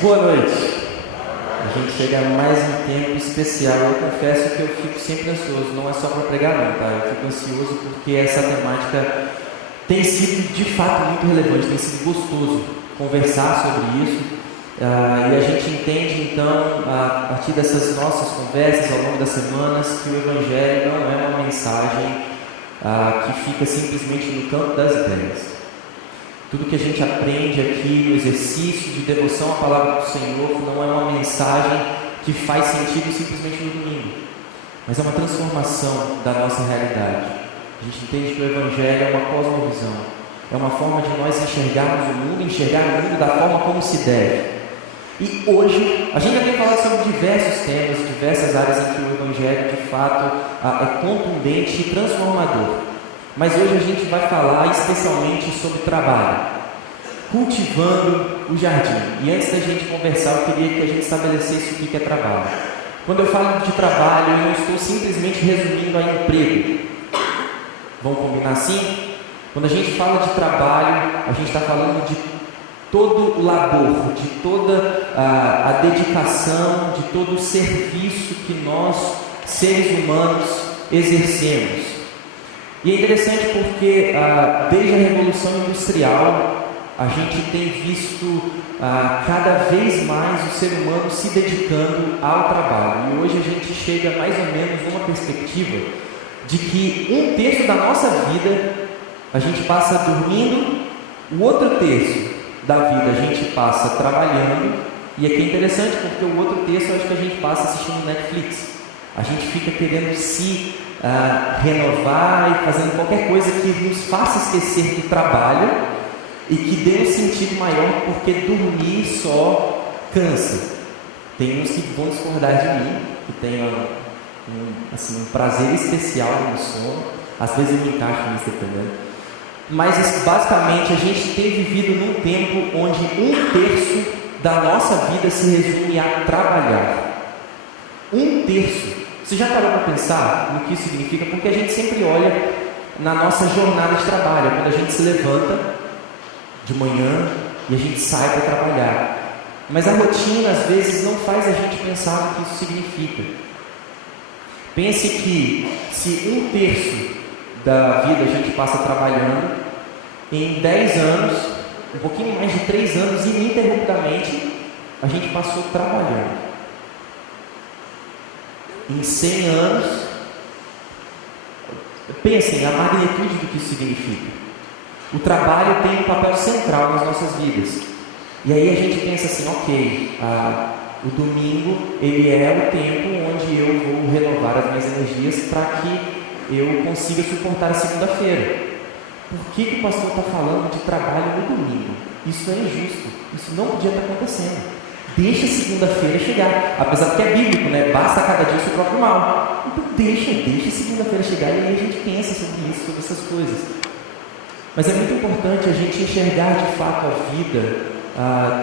Boa noite. A gente chega a mais um tempo especial. Eu confesso que eu fico sempre ansioso, não é só para pregar não, tá? Eu fico ansioso porque essa temática tem sido de fato muito relevante, tem sido gostoso conversar sobre isso. E a gente entende então, a partir dessas nossas conversas ao longo das semanas, que o Evangelho não é uma mensagem que fica simplesmente no campo das ideias. Tudo que a gente aprende aqui no exercício de devoção à palavra do Senhor não é uma mensagem que faz sentido simplesmente no domingo, mas é uma transformação da nossa realidade. A gente entende que o Evangelho é uma cosmovisão, é uma forma de nós enxergarmos o mundo, enxergar o mundo da forma como se deve. E hoje, a gente já tem falado sobre diversos temas, diversas áreas em que o Evangelho de fato é contundente e transformador. Mas hoje a gente vai falar especialmente sobre trabalho, cultivando o jardim. E antes da gente conversar, eu queria que a gente estabelecesse o que é trabalho. Quando eu falo de trabalho, eu não estou simplesmente resumindo a emprego. Vamos combinar assim? Quando a gente fala de trabalho, a gente está falando de todo o labor, de toda a dedicação, de todo o serviço que nós, seres humanos, exercemos. E é interessante porque desde a Revolução Industrial a gente tem visto cada vez mais o ser humano se dedicando ao trabalho. E hoje a gente chega mais ou menos numa perspectiva de que 1/3 da nossa vida a gente passa dormindo, o outro terço da vida a gente passa trabalhando. E aqui é interessante porque o outro terço eu acho que a gente passa assistindo Netflix. A gente fica querendo se renovar e fazendo qualquer coisa que nos faça esquecer do trabalho e que dê um sentido maior, porque dormir só cansa. Tem uns que vão discordar de mim, que tem um prazer especial no sono. Às vezes eu me encaixo nisso, dependendo. Mas basicamente a gente tem vivido num tempo onde 1/3 da nossa vida se resume a trabalhar. 1/3. Você já parou para pensar no que isso significa? Porque a gente sempre olha na nossa jornada de trabalho, quando a gente se levanta de manhã e a gente sai para trabalhar. Mas a rotina, às vezes, não faz a gente pensar no que isso significa. Pense que se 1/3 da vida a gente passa trabalhando, em 10 anos, um pouquinho mais de 3 anos, ininterruptamente, a gente passou trabalhando. Em 100 anos, pensem na magnitude do que isso significa. O trabalho tem um papel central nas nossas vidas. E aí a gente pensa assim, ok, o domingo ele é o tempo onde eu vou renovar as minhas energias para que eu consiga suportar a segunda-feira. Por que o pastor está falando de trabalho no domingo? Isso é injusto, isso não podia estar acontecendo. Deixa a segunda-feira chegar, apesar que é bíblico, né? Basta cada dia o seu próprio mal. Então deixa a segunda-feira chegar e aí a gente pensa sobre isso, sobre essas coisas. Mas é muito importante a gente enxergar de fato a vida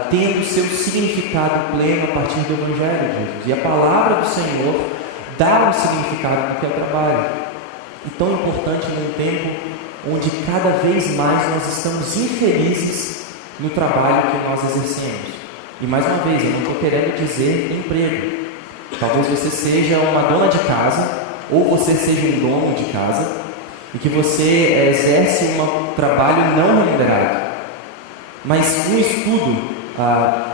tendo o seu significado pleno a partir do Evangelho de Jesus. E a palavra do Senhor dá um significado do que é o trabalho. E tão importante num tempo onde cada vez mais nós estamos infelizes no trabalho que nós exercemos. E mais uma vez, eu não estou querendo dizer emprego. Talvez você seja uma dona de casa, ou você seja um dono de casa, e que você exerce um trabalho não remunerado. Mas um estudo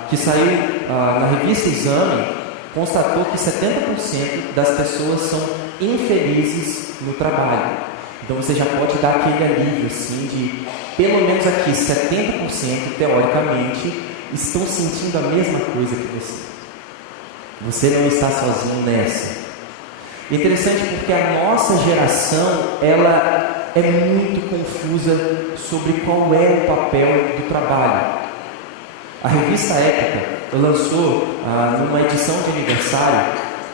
que saiu na revista Exame constatou que 70% das pessoas são infelizes no trabalho. Então você já pode dar aquele alívio assim, de pelo menos aqui 70% teoricamente estão sentindo a mesma coisa que você. Você não está sozinho nessa. É interessante porque a nossa geração ela é muito confusa sobre qual é o papel do trabalho. A revista Época lançou numa edição de aniversário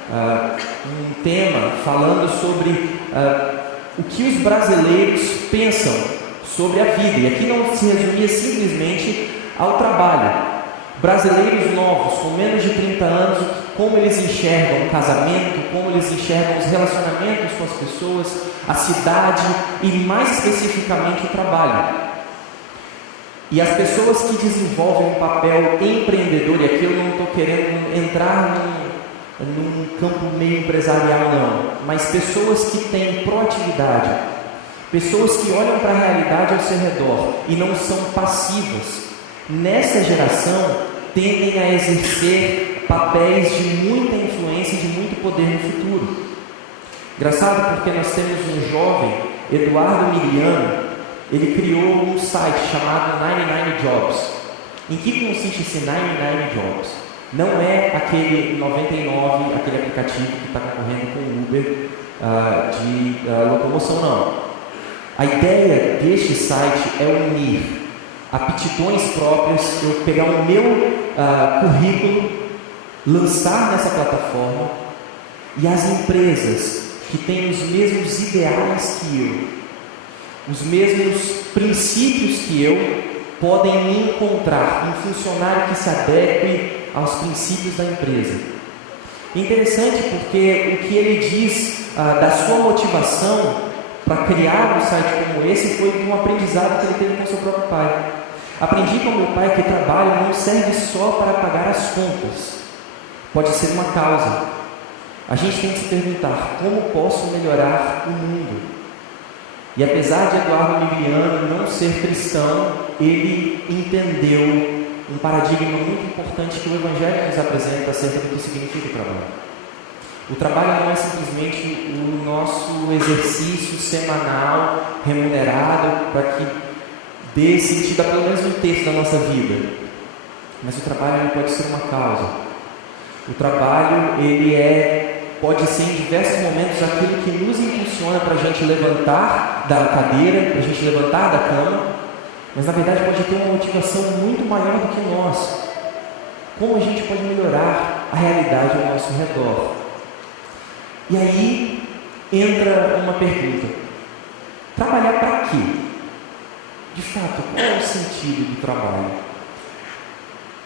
um tema falando sobre o que os brasileiros pensam sobre a vida. E aqui não se resumia simplesmente ao trabalho. Brasileiros novos, com menos de 30 anos, como eles enxergam o casamento, como eles enxergam os relacionamentos com as pessoas, a cidade e, mais especificamente, o trabalho. E as pessoas que desenvolvem um papel empreendedor, e aqui eu querendo entrar num campo meio empresarial, não, mas pessoas que têm proatividade, pessoas que olham para a realidade ao seu redor e não são passivas, nessa geração tendem a exercer papéis de muita influência e de muito poder no futuro. Engraçado porque nós temos um jovem, Eduardo Miriano, ele criou um site chamado 99 Jobs. Em que consiste esse 99 Jobs? Não é aquele 99, aquele aplicativo que está concorrendo com o Uber de locomoção, não. A ideia deste site é unir aptidões próprias, eu pegar o meu currículo, lançar nessa plataforma, e as empresas que têm os mesmos ideais que eu, os mesmos princípios que eu, podem me encontrar um funcionário que se adeque aos princípios da empresa. É interessante porque o que ele diz da sua motivação para criar um site como esse foi de um aprendizado que ele teve com seu próprio pai. Aprendi com meu pai que trabalho não serve só para pagar as contas, pode ser uma causa. A gente tem que se perguntar, como posso melhorar o mundo? E apesar de Eduardo Miriano não ser cristão, ele entendeu um paradigma muito importante que o Evangelho nos apresenta acerca do que significa o trabalho. O trabalho não é simplesmente o nosso exercício semanal, remunerado, para que dê sentido a pelo menos um terço da nossa vida. Mas o trabalho ele pode ser uma causa. O trabalho pode ser em diversos momentos aquilo que nos impulsiona para a gente levantar da cadeira, para a gente levantar da cama, mas na verdade pode ter uma motivação muito maior do que nós. Como a gente pode melhorar a realidade ao nosso redor? E aí entra uma pergunta: trabalhar para quê? De fato, qual é o sentido do trabalho?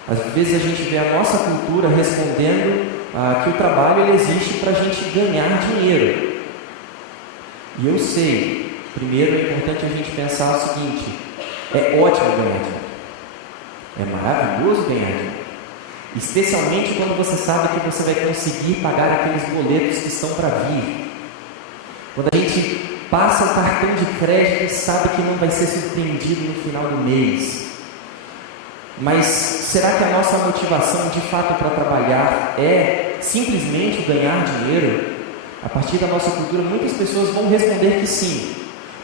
Às vezes a gente vê a nossa cultura respondendo que o trabalho ele existe para a gente ganhar dinheiro. E eu sei, primeiro é importante a gente pensar o seguinte: é ótimo ganhar dinheiro, é maravilhoso ganhar dinheiro, especialmente quando você sabe que você vai conseguir pagar aqueles boletos que estão para vir. Quando a gente passa o cartão de crédito e sabe que não vai ser surpreendido no final do mês. Mas será que a nossa motivação de fato para trabalhar é simplesmente ganhar dinheiro? A partir da nossa cultura, muitas pessoas vão responder que sim,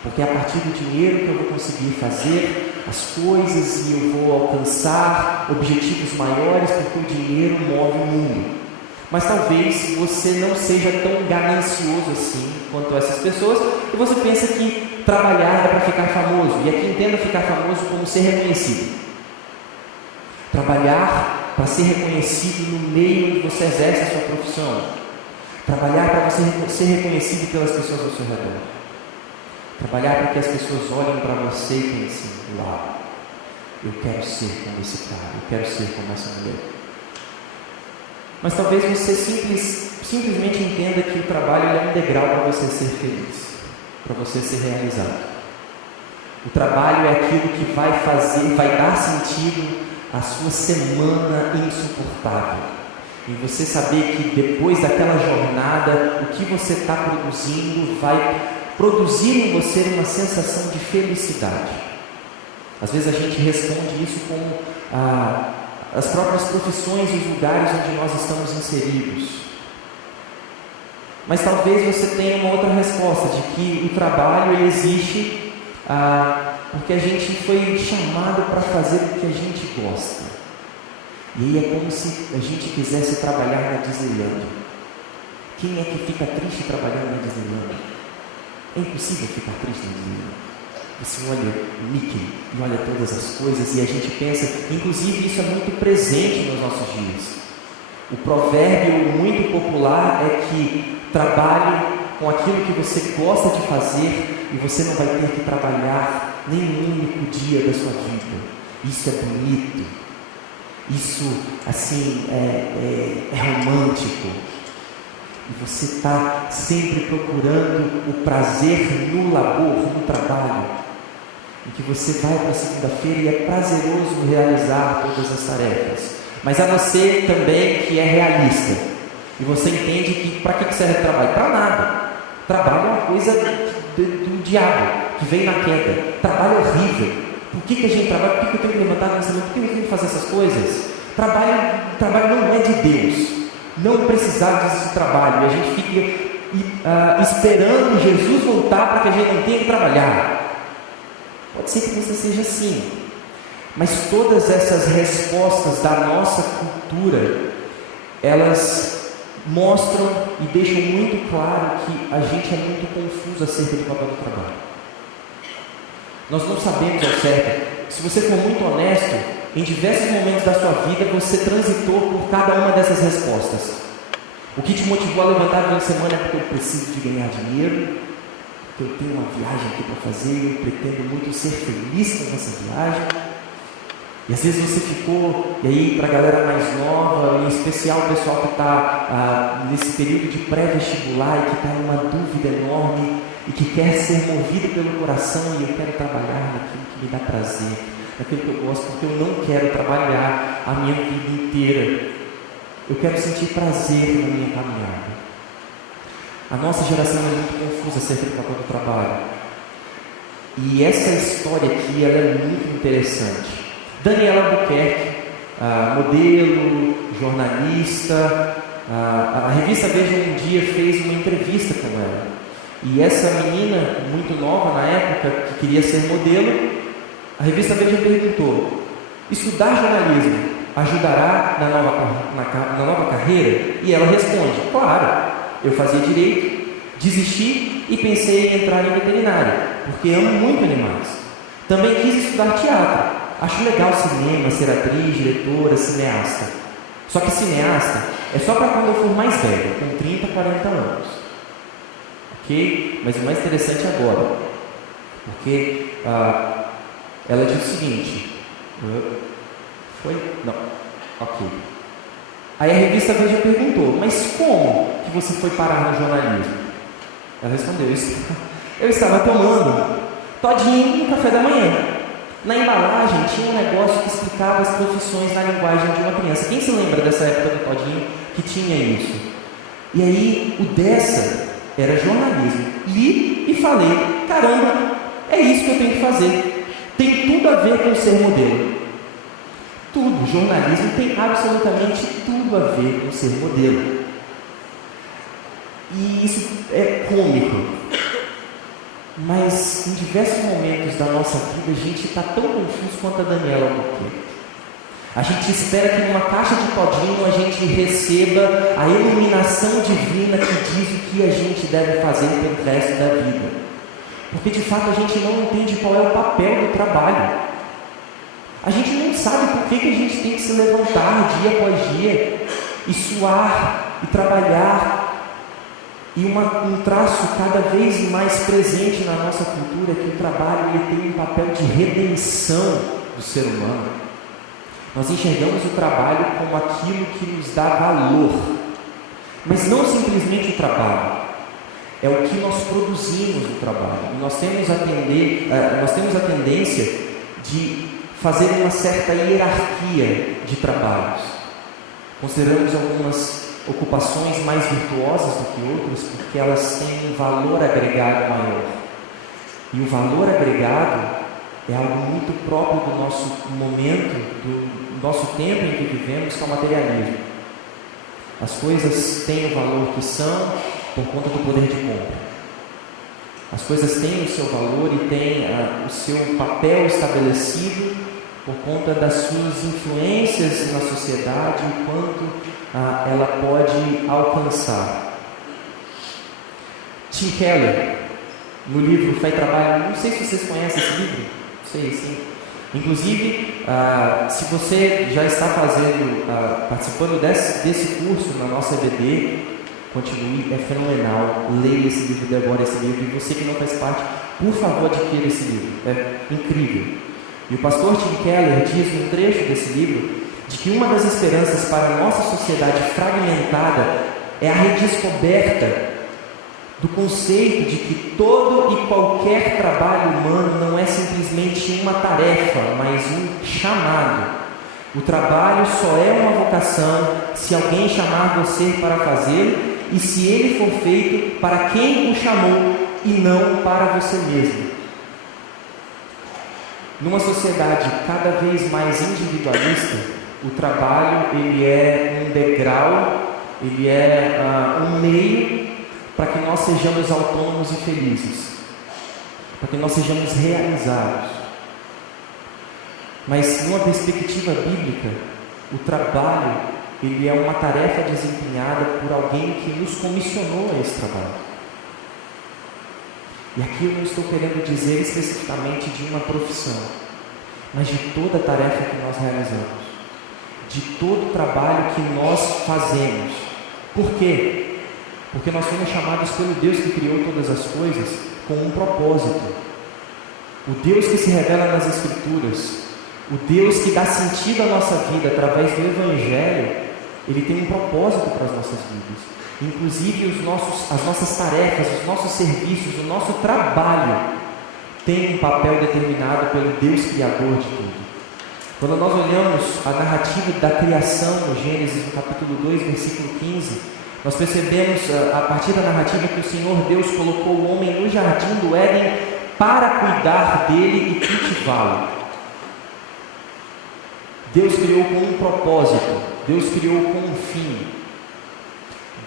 porque é a partir do dinheiro que eu vou conseguir fazer as coisas e eu vou alcançar objetivos maiores, porque o dinheiro move o mundo. Mas talvez você não seja tão ganancioso assim quanto essas pessoas, e você pensa que trabalhar é para ficar famoso, e aqui entenda ficar famoso como ser reconhecido. Trabalhar para ser reconhecido no meio onde você exerce a sua profissão. Trabalhar para você ser reconhecido pelas pessoas ao seu redor. Trabalhar para que as pessoas olhem para você e pensem: uau, eu quero ser como esse cara, eu quero ser como essa mulher. Mas talvez você simplesmente entenda que o trabalho é um degrau para você ser feliz, para você ser realizado. O trabalho é aquilo que vai dar sentido a sua semana insuportável, e você saber que depois daquela jornada, o que você está produzindo vai produzir em você uma sensação de felicidade. Às vezes a gente responde isso com as próprias profissões e os lugares onde nós estamos inseridos. Mas talvez você tenha uma outra resposta, de que o trabalho ele existe porque a gente foi chamado para fazer o que a gente gosta. E aí é como se a gente quisesse trabalhar na Disneylandia. Quem é que fica triste trabalhando na Disneylandia? É impossível ficar triste na Disneylandia. Você olha o Mickey e olha todas as coisas e a gente pensa, inclusive isso é muito presente nos nossos dias. O provérbio muito popular é que trabalhe com aquilo que você gosta de fazer e você não vai ter que trabalhar nenhum único dia da sua vida. Isso é bonito, isso assim é romântico, e você está sempre procurando o prazer no labor, no trabalho, em que você vai para a segunda-feira e é prazeroso realizar todas as tarefas. Mas a você também que é realista, e você entende que para que serve o trabalho? Para nada. Trabalho é uma coisa do diabo, que vem na queda. Trabalho é horrível. Por que a gente trabalha? Por que eu tenho que levantar nessa noite? Por que eu tenho que fazer essas coisas? Trabalho não é de Deus. Não precisava desse trabalho. E a gente fica esperando Jesus voltar para que a gente não tenha que trabalhar. Pode ser que você seja assim. Mas todas essas respostas da nossa cultura, elas mostram e deixam muito claro que a gente é muito confuso acerca do papel do trabalho. Nós não sabemos ao certo. Se você for muito honesto, em diversos momentos da sua vida você transitou por cada uma dessas respostas. O que te motivou a levantar durante a semana é porque eu preciso de ganhar dinheiro, porque eu tenho uma viagem aqui para fazer, eu pretendo muito ser feliz nessa viagem. E às vezes você ficou, e aí para a galera mais nova, em especial o pessoal que está nesse período de pré-vestibular e que está numa dúvida enorme e que quer ser movido pelo coração, e eu quero trabalhar naquilo que me dá prazer, naquilo que eu gosto, porque eu não quero trabalhar a minha vida inteira. Eu quero sentir prazer na minha caminhada. A nossa geração é muito confusa acerca do papel do trabalho. E essa história aqui, ela é muito interessante. Daniela Albuquerque, modelo, jornalista, a revista Veja um dia fez uma entrevista com ela. E essa menina, muito nova na época, que queria ser modelo, a revista Veja perguntou: estudar jornalismo ajudará na nova carreira? E ela responde: claro, eu fazia direito, desisti e pensei em entrar em veterinária, porque amo muito animais. Também quis estudar teatro. Acho legal cinema, ser atriz, diretora, cineasta. Só que cineasta é só para quando eu for mais velho, com 30, 40 anos. Ok? Mas o mais interessante é agora. Porque ela diz o seguinte. Foi? Não. Ok. Aí a revista Veja perguntou: mas como que você foi parar no jornalismo? Ela respondeu: eu estava tomando todinho no café da manhã. Na embalagem tinha um negócio que explicava as profissões na linguagem de uma criança. Quem se lembra dessa época do todinho que tinha isso? E aí o dessa era jornalismo. Li e falei: caramba, é isso que eu tenho que fazer. Tem tudo a ver com ser modelo. Tudo, jornalismo tem absolutamente tudo a ver com ser modelo. E isso é cômico. Mas em diversos momentos da nossa vida a gente está tão confuso quanto a Daniela Albuquerque. A gente espera que numa caixa de todinho a gente receba a iluminação divina que diz o que a gente deve fazer pelo resto da vida. Porque de fato a gente não entende qual é o papel do trabalho. A gente não sabe por que a gente tem que se levantar dia após dia e suar e trabalhar. E um traço cada vez mais presente na nossa cultura é que o trabalho ele tem um papel de redenção do ser humano. Nós enxergamos o trabalho como aquilo que nos dá valor, mas não simplesmente o trabalho, é o que nós produzimos no trabalho. E nós temos a tendência de fazer uma certa hierarquia de trabalhos. Consideramos algumas ocupações mais virtuosas do que outras, porque elas têm um valor agregado maior. E o valor agregado é algo muito próprio do nosso momento, do nosso tempo em que vivemos, que é o materialismo. As coisas têm o valor que são por conta do poder de compra. As coisas têm o seu valor e têm o seu papel estabelecido por conta das suas influências na sociedade e quanto ela pode alcançar. Tim Keller, no livro Fé e Trabalho, não sei se vocês conhecem esse livro, não sei, sim. Inclusive, se você já está participando desse curso na nossa EBD, continue, é fenomenal, leia esse livro, devore esse livro, e você que não faz parte, por favor, adquira esse livro, é incrível. E o pastor Tim Keller diz num trecho desse livro de que uma das esperanças para a nossa sociedade fragmentada é a redescoberta do conceito de que todo e qualquer trabalho humano não é simplesmente uma tarefa, mas um chamado. O trabalho só é uma vocação se alguém chamar você para fazê-lo e se ele for feito para quem o chamou e não para você mesmo. Numa sociedade cada vez mais individualista, o trabalho ele é um degrau, ele é um meio para que nós sejamos autônomos e felizes, para que nós sejamos realizados. Mas numa perspectiva bíblica, o trabalho ele é uma tarefa desempenhada por alguém que nos comissionou a esse trabalho. E aqui eu não estou querendo dizer especificamente de uma profissão, mas de toda a tarefa que nós realizamos, de todo o trabalho que nós fazemos. Por quê? Porque nós fomos chamados pelo Deus que criou todas as coisas com um propósito. O Deus que se revela nas Escrituras, o Deus que dá sentido à nossa vida através do Evangelho, Ele tem um propósito para as nossas vidas. Inclusive as nossas tarefas, os nossos serviços, o nosso trabalho tem um papel determinado pelo Deus Criador de tudo. Quando nós olhamos a narrativa da criação no Gênesis, no capítulo 2, versículo 15, nós percebemos a partir da narrativa que o Senhor Deus colocou o homem no jardim do Éden para cuidar dele e cultivá-lo. Deus criou com um propósito, Deus criou com um fim.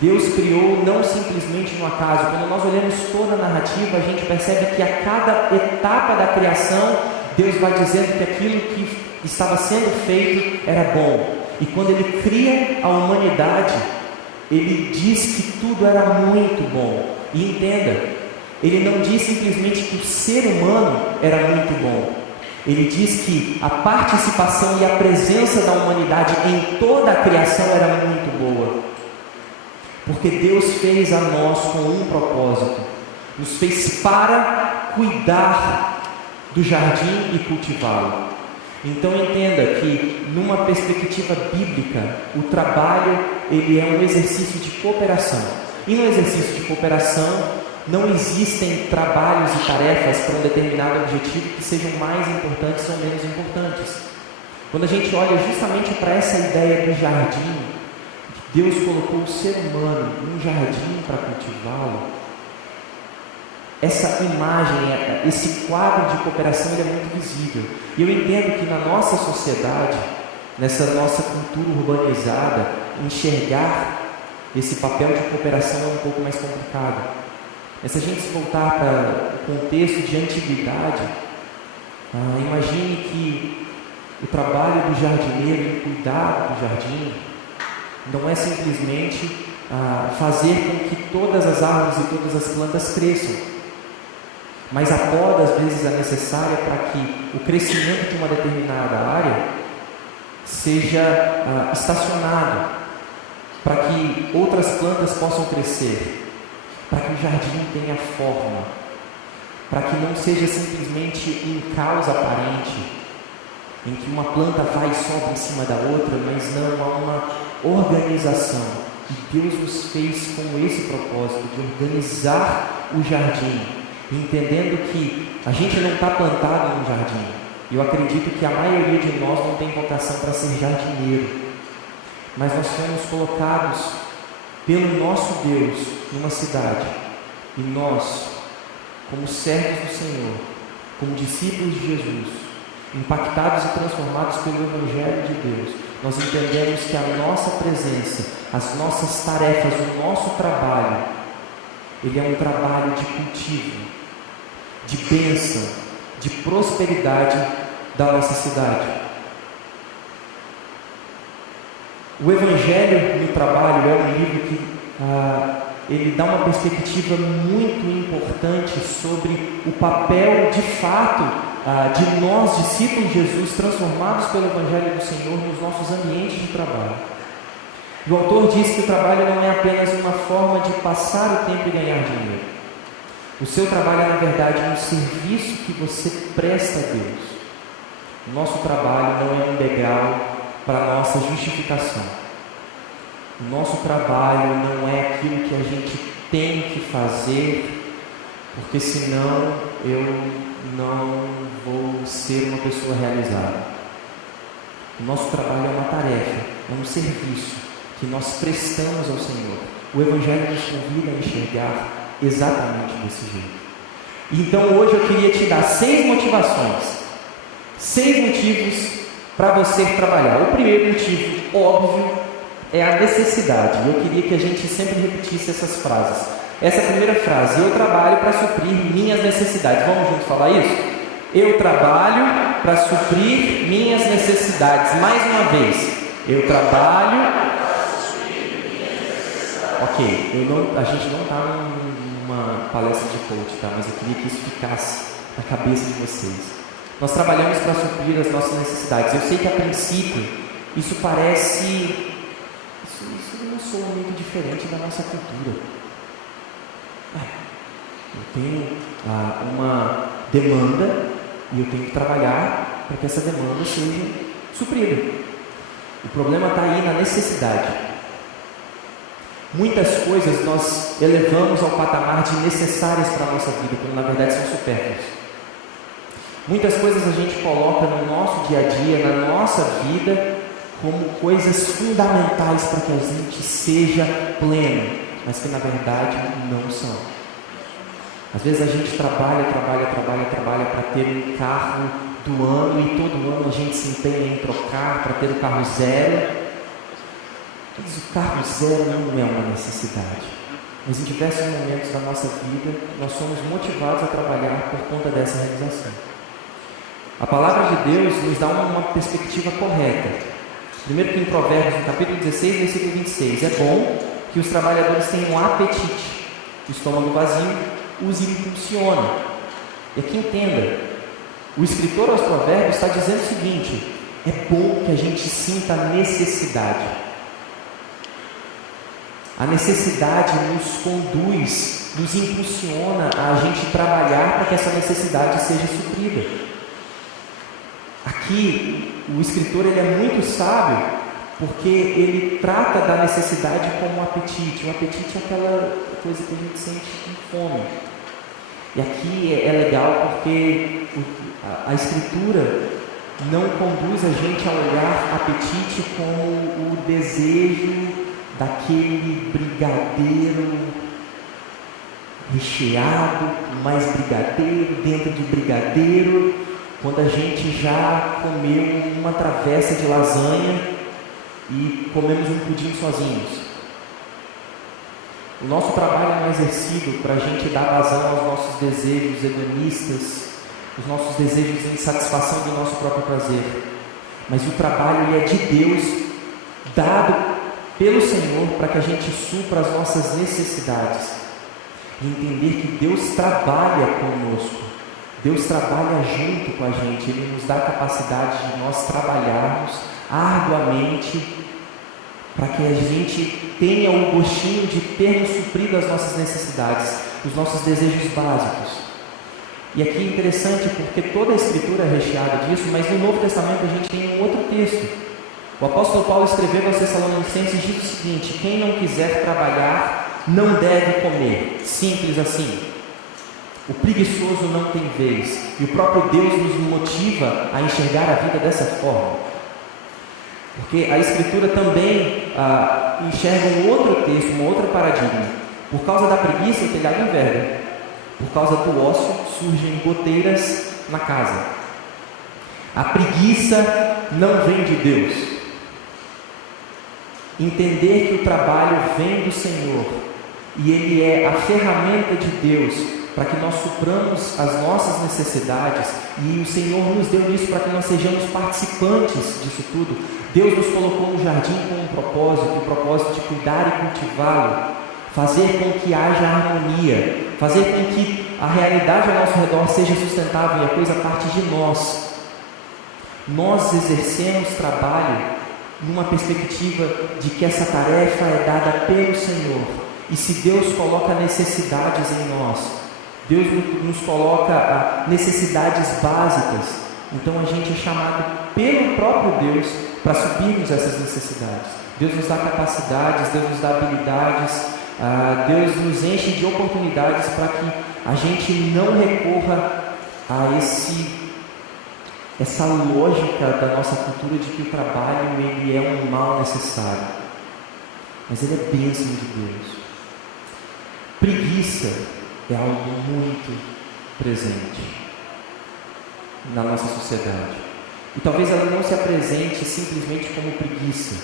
Deus criou não simplesmente no acaso. Quando nós olhamos toda a narrativa, a gente percebe que a cada etapa da criação, Deus vai dizendo que aquilo que estava sendo feito era bom. E quando Ele cria a humanidade, Ele diz que tudo era muito bom. E entenda, Ele não diz simplesmente que o ser humano era muito bom. Ele diz que a participação e a presença da humanidade em toda a criação era muito boa. Porque Deus fez a nós com um propósito. Nos fez para cuidar do jardim e cultivá-lo. Então entenda que, numa perspectiva bíblica, o trabalho ele é um exercício de cooperação. E no exercício de cooperação, não existem trabalhos e tarefas para um determinado objetivo que sejam mais importantes ou menos importantes. Quando a gente olha justamente para essa ideia do jardim, Deus colocou o ser humano num jardim para cultivá-lo. Essa imagem, esse quadro de cooperação ele é muito visível. E eu entendo que na nossa sociedade, nessa nossa cultura urbanizada, enxergar esse papel de cooperação é um pouco mais complicado. Mas se a gente se voltar para o contexto de antiguidade, imagine que o trabalho do jardineiro em cuidar do jardim não é simplesmente fazer com que todas as árvores e todas as plantas cresçam, mas a poda às vezes é necessária para que o crescimento de uma determinada área seja estacionado, para que outras plantas possam crescer, para que o jardim tenha forma, para que não seja simplesmente um caos aparente, em que uma planta vai e sobe em cima da outra, mas não há uma organização. E Deus nos fez com esse propósito de organizar o jardim, entendendo que a gente não está plantado num jardim. Eu acredito que a maioria de nós não tem vocação para ser jardineiro, mas nós fomos colocados pelo nosso Deus numa cidade, e nós, como servos do Senhor, como discípulos de Jesus, impactados e transformados pelo Evangelho de Deus, nós entendemos que a nossa presença, as nossas tarefas, o nosso trabalho, ele é um trabalho de cultivo, de bênção, de prosperidade da nossa cidade. O Evangelho no Trabalho é um livro que ele dá uma perspectiva muito importante sobre o papel de fato de nós, discípulos de Jesus, transformados pelo Evangelho do Senhor nos nossos ambientes de trabalho. O autor diz que o trabalho não é apenas uma forma de passar o tempo e ganhar dinheiro. O seu trabalho é, na verdade, um serviço que você presta a Deus. O nosso trabalho não é um degrau para a nossa justificação. O nosso trabalho não é aquilo que a gente tem que fazer, porque senão eu não vou ser uma pessoa realizada. O nosso trabalho é uma tarefa, é um serviço que nós prestamos ao Senhor. O Evangelho nos convida a enxergar exatamente desse jeito. Então hoje eu queria te dar 6 motivações, 6 motivos para você trabalhar. O primeiro motivo, óbvio, é a necessidade. Eu queria que a gente sempre repetisse essas frases. Essa primeira frase: eu trabalho para suprir minhas necessidades. Vamos juntos falar isso? Eu trabalho para suprir minhas necessidades. Mais uma vez. Eu trabalho para suprir minhas necessidades. Ok, a gente não está numa palestra de coach, tá? Mas eu queria que isso ficasse na cabeça de vocês. Nós trabalhamos para suprir as nossas necessidades. Eu sei que a princípio isso parece... Isso não soa muito diferente da nossa cultura. Eu tenho uma demanda e eu tenho que trabalhar para que essa demanda seja suprida. O problema está aí na necessidade. Muitas coisas nós elevamos ao patamar de necessárias para a nossa vida, quando na verdade são supérfluas. Muitas coisas a gente coloca no nosso dia a dia, na nossa vida, como coisas fundamentais para que a gente seja pleno, mas que na verdade não são. Às vezes a gente trabalha para ter um carro do ano e todo ano a gente se empenha em trocar para ter o carro zero. Mas o carro zero não é uma necessidade. Mas em diversos momentos da nossa vida nós somos motivados a trabalhar por conta dessa realização. A palavra de Deus nos dá uma perspectiva correta. Primeiro que em Provérbios, no capítulo 16, versículo 26, é bom que os trabalhadores tenham apetite. O estômago vazio os impulsiona. E aqui entenda, o escritor aos Provérbios está dizendo o seguinte: é bom que a gente sinta a necessidade. A necessidade nos conduz, nos impulsiona a gente trabalhar para que essa necessidade seja suprida. Aqui, o escritor ele é muito sábio, porque ele trata da necessidade como um apetite. O apetite é aquela coisa que a gente sente com fome. E aqui é legal porque a Escritura não conduz a gente a olhar apetite como o desejo daquele brigadeiro recheado, mais brigadeiro, dentro de brigadeiro, quando a gente já comeu uma travessa de lasanha e comemos um pudim sozinhos. O nosso trabalho é um exercício para a gente dar vazão aos nossos desejos hedonistas, os nossos desejos de insatisfação do nosso próprio prazer. Mas o trabalho ele é de Deus, dado pelo Senhor, para que a gente supra as nossas necessidades. E entender que Deus trabalha conosco, Deus trabalha junto com a gente, Ele nos dá a capacidade de nós trabalharmos arduamente, para que a gente tenha o gostinho de termos suprido as nossas necessidades, os nossos desejos básicos. E aqui é interessante porque toda a Escritura é recheada disso, mas no Novo Testamento a gente tem um outro texto. O apóstolo Paulo escreveu aos Tessalonicenses e diz o seguinte: quem não quiser trabalhar, não deve comer. Simples assim. O preguiçoso não tem vez, e o próprio Deus nos motiva a enxergar a vida dessa forma. Porque a Escritura também enxerga um outro texto, um outro paradigma. Por causa da preguiça, o telhado enverga. Por causa do ócio, surgem goteiras na casa. A preguiça não vem de Deus. Entender que o trabalho vem do Senhor e Ele é a ferramenta de Deus para que nós supramos as nossas necessidades, e o Senhor nos deu isso para que nós sejamos participantes disso tudo. Deus nos colocou no jardim com um propósito, o propósito de cuidar e cultivá-lo, fazer com que haja harmonia, fazer com que a realidade ao nosso redor seja sustentável e a coisa parte de nós. Nós exercemos trabalho numa perspectiva de que essa tarefa é dada pelo Senhor, e se Deus coloca necessidades em nós, Deus nos coloca necessidades básicas, então a gente é chamado pelo próprio Deus para suprirmos essas necessidades. Deus nos dá capacidades, Deus nos dá habilidades, Deus nos enche de oportunidades para que a gente não recorra a essa lógica da nossa cultura de que o trabalho ele é um mal necessário, mas ele é bênção de Deus. Preguiça é algo muito presente na nossa sociedade, e talvez ela não se apresente simplesmente como preguiça,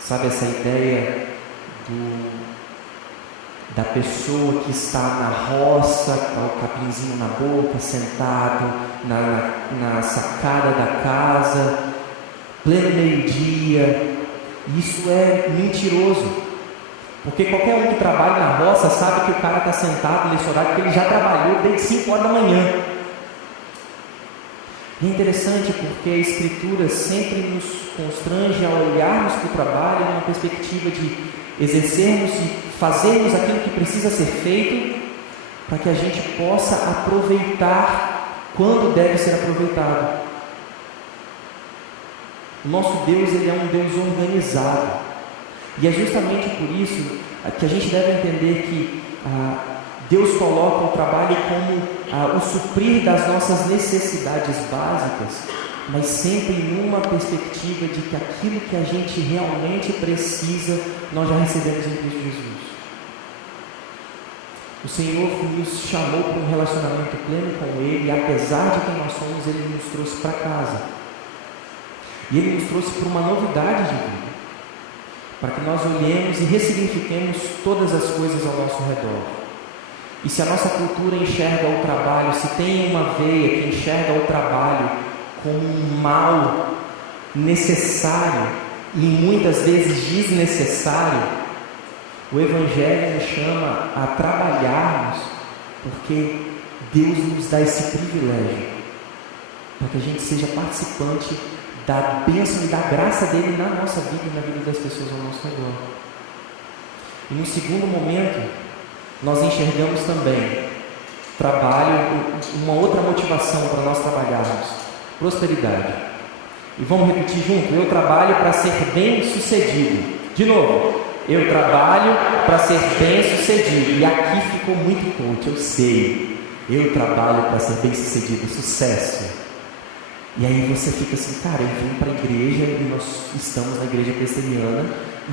sabe, essa ideia da pessoa que está na roça, com o capinzinho na boca, sentado na sacada da casa, pleno meio-dia. Isso é mentiroso, porque qualquer um que trabalha na roça sabe que o cara está sentado nesse horário porque ele já trabalhou desde 5 horas da manhã. E é interessante porque a Escritura sempre nos constrange a olharmos para o trabalho numa perspectiva de exercermos e fazermos aquilo que precisa ser feito para que a gente possa aproveitar quando deve ser aproveitado. O nosso Deus, ele é um Deus organizado, e é justamente por isso que a gente deve entender que Deus coloca o trabalho como o suprir das nossas necessidades básicas, mas sempre numa perspectiva de que aquilo que a gente realmente precisa, nós já recebemos em Cristo Jesus. O Senhor nos chamou para um relacionamento pleno com Ele, e apesar de quem nós somos, Ele nos trouxe para casa. E Ele nos trouxe para uma novidade de vida, para que nós olhemos e ressignifiquemos todas as coisas ao nosso redor. E se a nossa cultura enxerga o trabalho, se tem uma veia que enxerga o trabalho como um mal necessário e muitas vezes desnecessário, o Evangelho nos chama a trabalharmos, porque Deus nos dá esse privilégio, para que a gente seja participante da bênção e da graça dele na nossa vida e na vida das pessoas ao nosso redor. E no segundo momento, nós enxergamos também trabalho, uma outra motivação para nós trabalharmos: prosperidade. E vamos repetir junto: eu trabalho para ser bem sucedido. De novo, eu trabalho para ser bem sucedido. E aqui ficou muito coach, eu sei. Eu trabalho para ser bem sucedido, sucesso. E aí você fica assim: cara, eu vim para a igreja e nós estamos na igreja presbiteriana,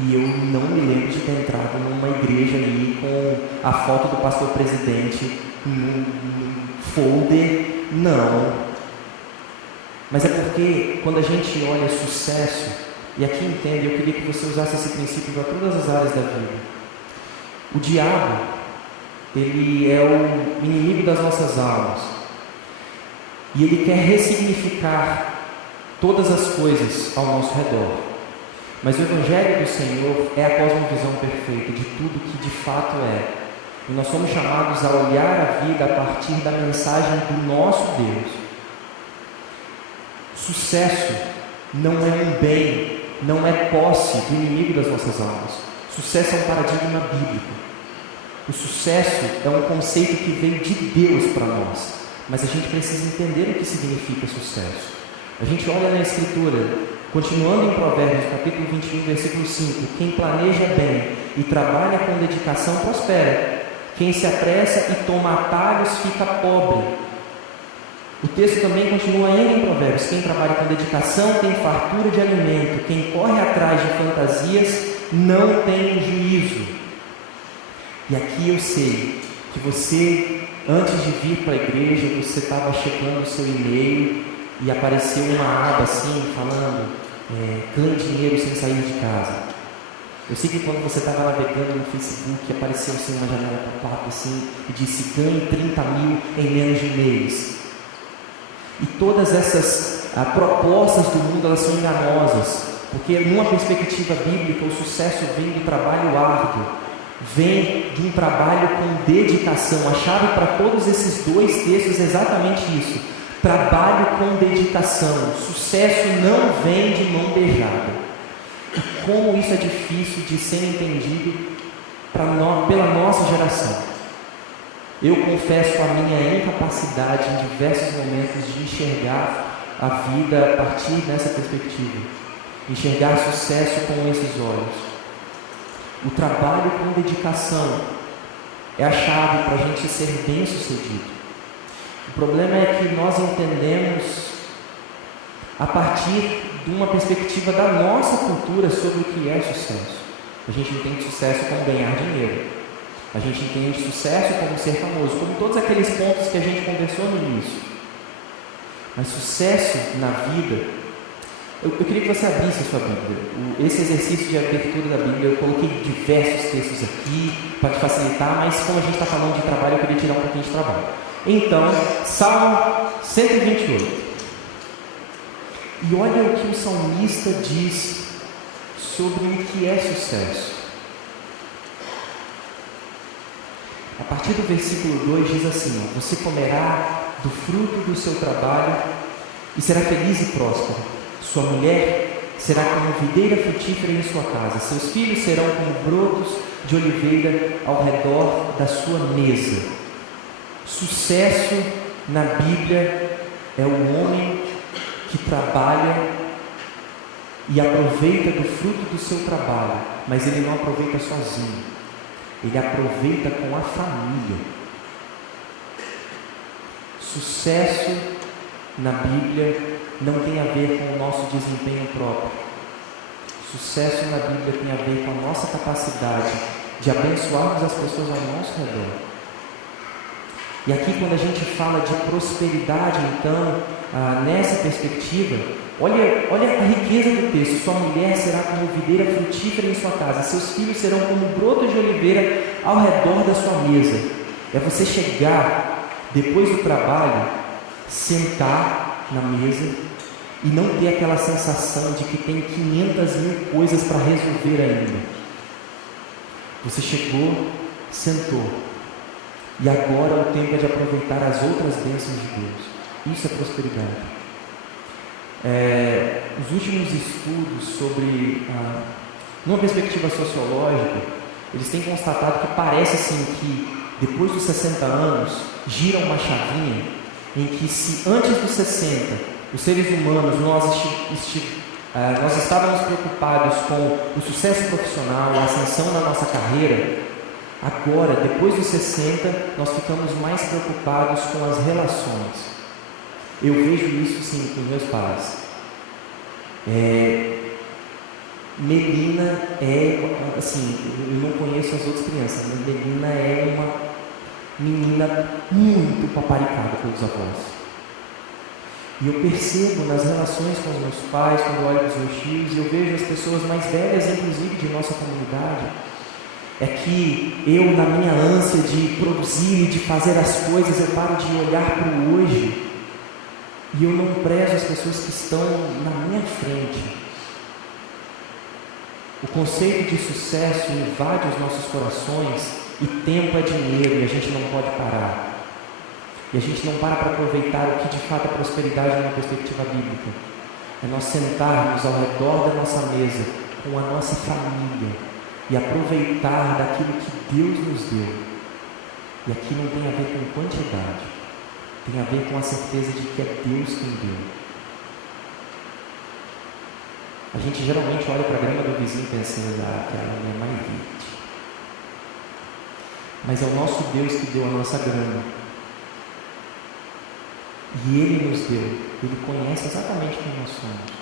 e eu não me lembro de ter entrado numa igreja ali com a foto do pastor presidente num folder. Não. Mas é porque quando a gente olha sucesso, e aqui entende, eu queria que você usasse esse princípio para todas as áreas da vida. O diabo, ele é o inimigo das nossas almas, e ele quer ressignificar todas as coisas ao nosso redor. Mas o Evangelho do Senhor é a cosmovisão perfeita de tudo que de fato é. E nós somos chamados a olhar a vida a partir da mensagem do nosso Deus. Sucesso não é um bem, não é posse do inimigo das nossas almas. Sucesso é um paradigma bíblico. O sucesso é um conceito que vem de Deus para nós, mas a gente precisa entender o que significa sucesso. A gente olha na Escritura, continuando em Provérbios, capítulo 21, versículo 5: quem planeja bem e trabalha com dedicação prospera, quem se apressa e toma atalhos fica pobre. O texto também continua ainda em Provérbios: quem trabalha com dedicação tem fartura de alimento, quem corre atrás de fantasias não tem juízo. E aqui eu sei que você, antes de vir para a igreja, você estava checando o seu e-mail e apareceu uma aba assim, falando ganhe dinheiro sem sair de casa. Eu sei que quando você estava navegando no Facebook, apareceu assim uma janela pop-up assim, e disse: ganhe 30 mil em menos de um mês. E todas essas propostas do mundo, elas são enganosas, porque numa perspectiva bíblica, o sucesso vem do trabalho árduo, vem de um trabalho com dedicação. A chave para todos esses dois textos é exatamente isso: trabalho com dedicação. Sucesso não vem de mão beijada. E como isso é difícil de ser entendido pela nossa geração. Eu confesso a minha incapacidade em diversos momentos de enxergar a vida a partir dessa perspectiva, enxergar sucesso com esses olhos. O trabalho com dedicação é a chave para a gente ser bem sucedido. O problema é que nós entendemos a partir de uma perspectiva da nossa cultura sobre o que é sucesso. A gente entende sucesso como ganhar dinheiro. A gente entende sucesso como ser famoso, como todos aqueles pontos que a gente conversou no início. Mas sucesso na vida, eu queria que você abrisse a sua Bíblia. Esse exercício de abertura da Bíblia, eu coloquei diversos textos aqui para te facilitar, mas como a gente está falando de trabalho, eu queria tirar um pouquinho de trabalho. Então, Salmo 128. E olha o que o salmista diz sobre o que é sucesso. A partir do versículo 2 diz assim: você comerá do fruto do seu trabalho e será feliz e próspero. Sua mulher será como videira frutífera em sua casa. Seus filhos serão como brotos de oliveira ao redor da sua mesa. Sucesso na Bíblia é o homem que trabalha e aproveita do fruto do seu trabalho, mas ele não aproveita sozinho, ele aproveita com a família. Sucesso na Bíblia não tem a ver com o nosso desempenho próprio. Sucesso na Bíblia tem a ver com a nossa capacidade de abençoarmos as pessoas ao nosso redor. E aqui, quando a gente fala de prosperidade, então, nessa perspectiva, olha a riqueza do texto. Sua mulher será como videira frutífera em sua casa, seus filhos serão como brotos de oliveira ao redor da sua mesa. É você chegar, depois do trabalho, sentar na mesa e não ter aquela sensação de que tem 500.000 coisas para resolver ainda. Você chegou, sentou, e agora o tempo é de aproveitar as outras bênçãos de Deus. Isso é prosperidade. Os últimos estudos sobre, numa perspectiva sociológica, eles têm constatado que parece assim que depois dos 60 anos gira uma chavinha em que, se antes dos 60 os seres humanos nós estávamos preocupados com o sucesso profissional, a ascensão na nossa carreira, agora, depois dos 60, nós ficamos mais preocupados com as relações. Eu vejo isso sim com meus pais. Melina assim, eu não conheço as outras crianças, mas Melina é uma menina muito paparicada pelos avós. E eu percebo nas relações com os meus pais, quando eu olho para os meus filhos, e eu vejo as pessoas mais velhas, inclusive de nossa comunidade, é que eu, na minha ânsia de produzir, de fazer as coisas, eu paro de olhar para o hoje e eu não prezo as pessoas que estão na minha frente. O conceito de sucesso invade os nossos corações e tempo é dinheiro e a gente não pode parar. E a gente não para aproveitar o que de fato é prosperidade numa perspectiva bíblica. É nós sentarmos ao redor da nossa mesa com a nossa família e aproveitar daquilo que Deus nos deu. E aqui não tem a ver com quantidade, tem a ver com a certeza de que é Deus quem deu. A gente geralmente olha para a grama do vizinho pensando, que ela é mais verde. Mas é o nosso Deus que deu a nossa grama. E Ele nos deu, Ele conhece exatamente quem nós somos.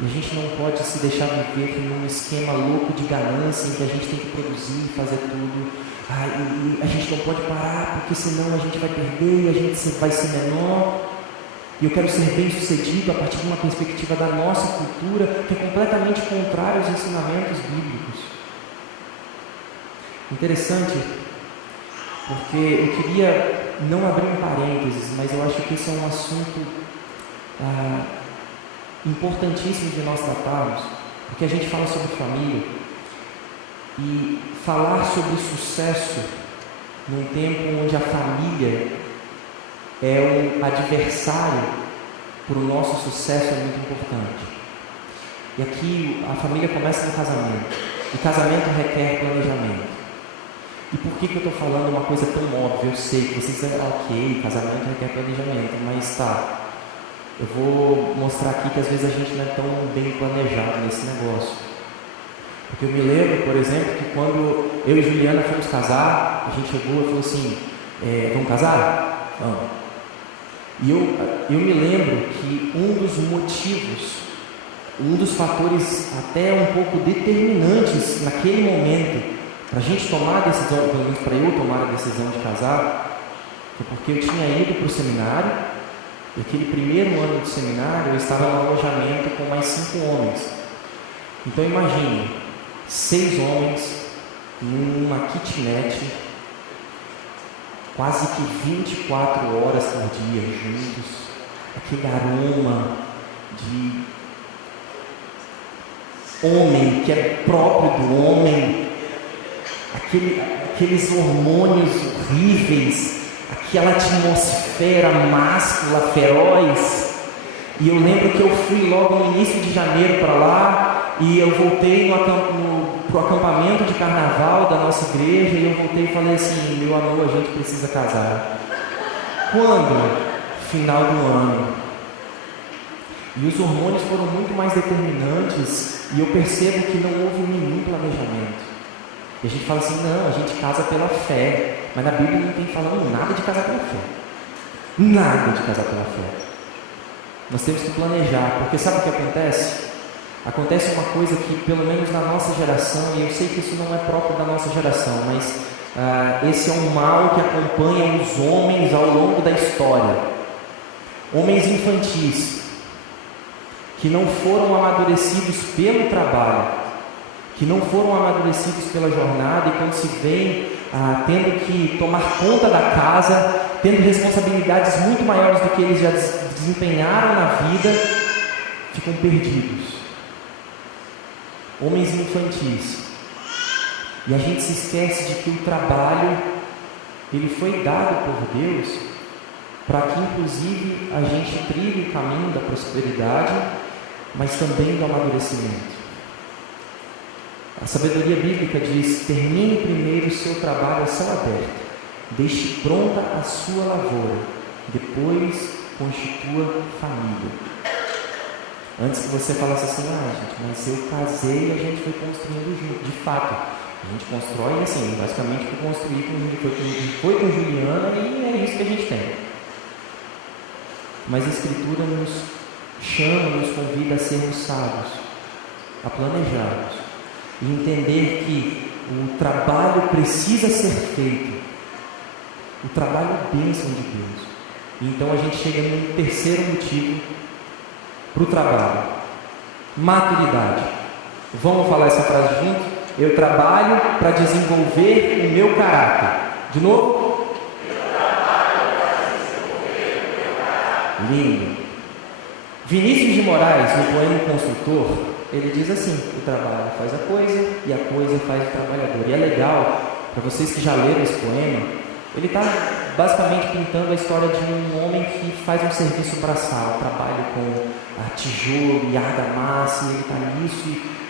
E a gente não pode se deixar viver num esquema louco de ganância em que a gente tem que produzir e fazer tudo. E a gente não pode parar, porque senão a gente vai perder e a gente vai ser menor. E eu quero ser bem sucedido a partir de uma perspectiva da nossa cultura, que é completamente contrária aos ensinamentos bíblicos. Interessante, porque eu queria não abrir um parênteses, mas eu acho que esse é um assunto importantíssimo de nós tratarmos, porque a gente fala sobre família, e falar sobre sucesso num tempo onde a família é um adversário para o nosso sucesso é muito importante. E aqui a família começa no casamento, e casamento requer planejamento. E por que eu estou falando uma coisa tão óbvia? Eu sei que vocês dizem, ok, casamento requer planejamento, mas tá, eu vou mostrar aqui que às vezes a gente não é tão bem planejado nesse negócio. Porque eu me lembro, por exemplo, que quando eu e Juliana fomos casar, a gente chegou e falou assim, vamos casar? Vamos. E eu me lembro que um dos motivos, um dos fatores até um pouco determinantes naquele momento, para a gente tomar a decisão, pelo menos para eu tomar a decisão de casar, foi porque eu tinha ido para o seminário, e aquele primeiro ano de seminário eu estava no alojamento com mais 5 homens. Então imagine, 6 homens, numa kitnet, quase que 24 horas por dia juntos, aquele aroma de homem que é próprio do homem, aqueles hormônios horríveis, aquela atmosfera máscula, feroz. E eu lembro que eu fui logo no início de janeiro para lá, e eu voltei para o acampamento de carnaval da nossa igreja, e eu voltei e falei assim: meu amor, a gente precisa casar. Quando? Final do ano. E os hormônios foram muito mais determinantes, e eu percebo que não houve nenhum planejamento. E a gente fala assim: não, a gente casa pela fé. Mas na Bíblia não tem falando nada de casar pela fé. Nada de casar pela fé. Nós temos que planejar, porque sabe o que acontece? Acontece uma coisa que, pelo menos na nossa geração, e eu sei que isso não é próprio da nossa geração, mas esse é um mal que acompanha os homens ao longo da história. Homens infantis, que não foram amadurecidos pelo trabalho, que não foram amadurecidos pela jornada, e quando se veem tendo que tomar conta da casa, tendo responsabilidades muito maiores do que eles já desempenharam na vida, ficam perdidos. Homens infantis. E a gente se esquece de que o trabalho, ele foi dado por Deus para que inclusive a gente trilhe o caminho da prosperidade, mas também do amadurecimento. A sabedoria bíblica diz: termine primeiro o seu trabalho a céu aberto, deixe pronta a sua lavoura, depois constitua família. Antes que você falasse assim: gente, mas eu casei e a gente foi construindo junto. De fato, a gente constrói assim, basicamente por construir, como a gente foi com Juliana, e é isso que a gente tem. Mas a Escritura nos chama, nos convida a sermos sábios, a planejarmos, e entender que o trabalho precisa ser feito. O trabalho é bênção de Deus. Então a gente chega no terceiro motivo para o trabalho: maturidade. Vamos falar essa frase junto? Eu trabalho para desenvolver o meu caráter. De novo? Eu trabalho para desenvolver o meu caráter. Lindo. Vinícius de Moraes, no poema Construtor, ele diz assim: o trabalho faz a coisa e a coisa faz o trabalhador. E é legal, para vocês que já leram esse poema, ele está basicamente pintando a história de um homem que faz um serviço braçal, trabalha com tijolo e argamassa, e ele está nisso,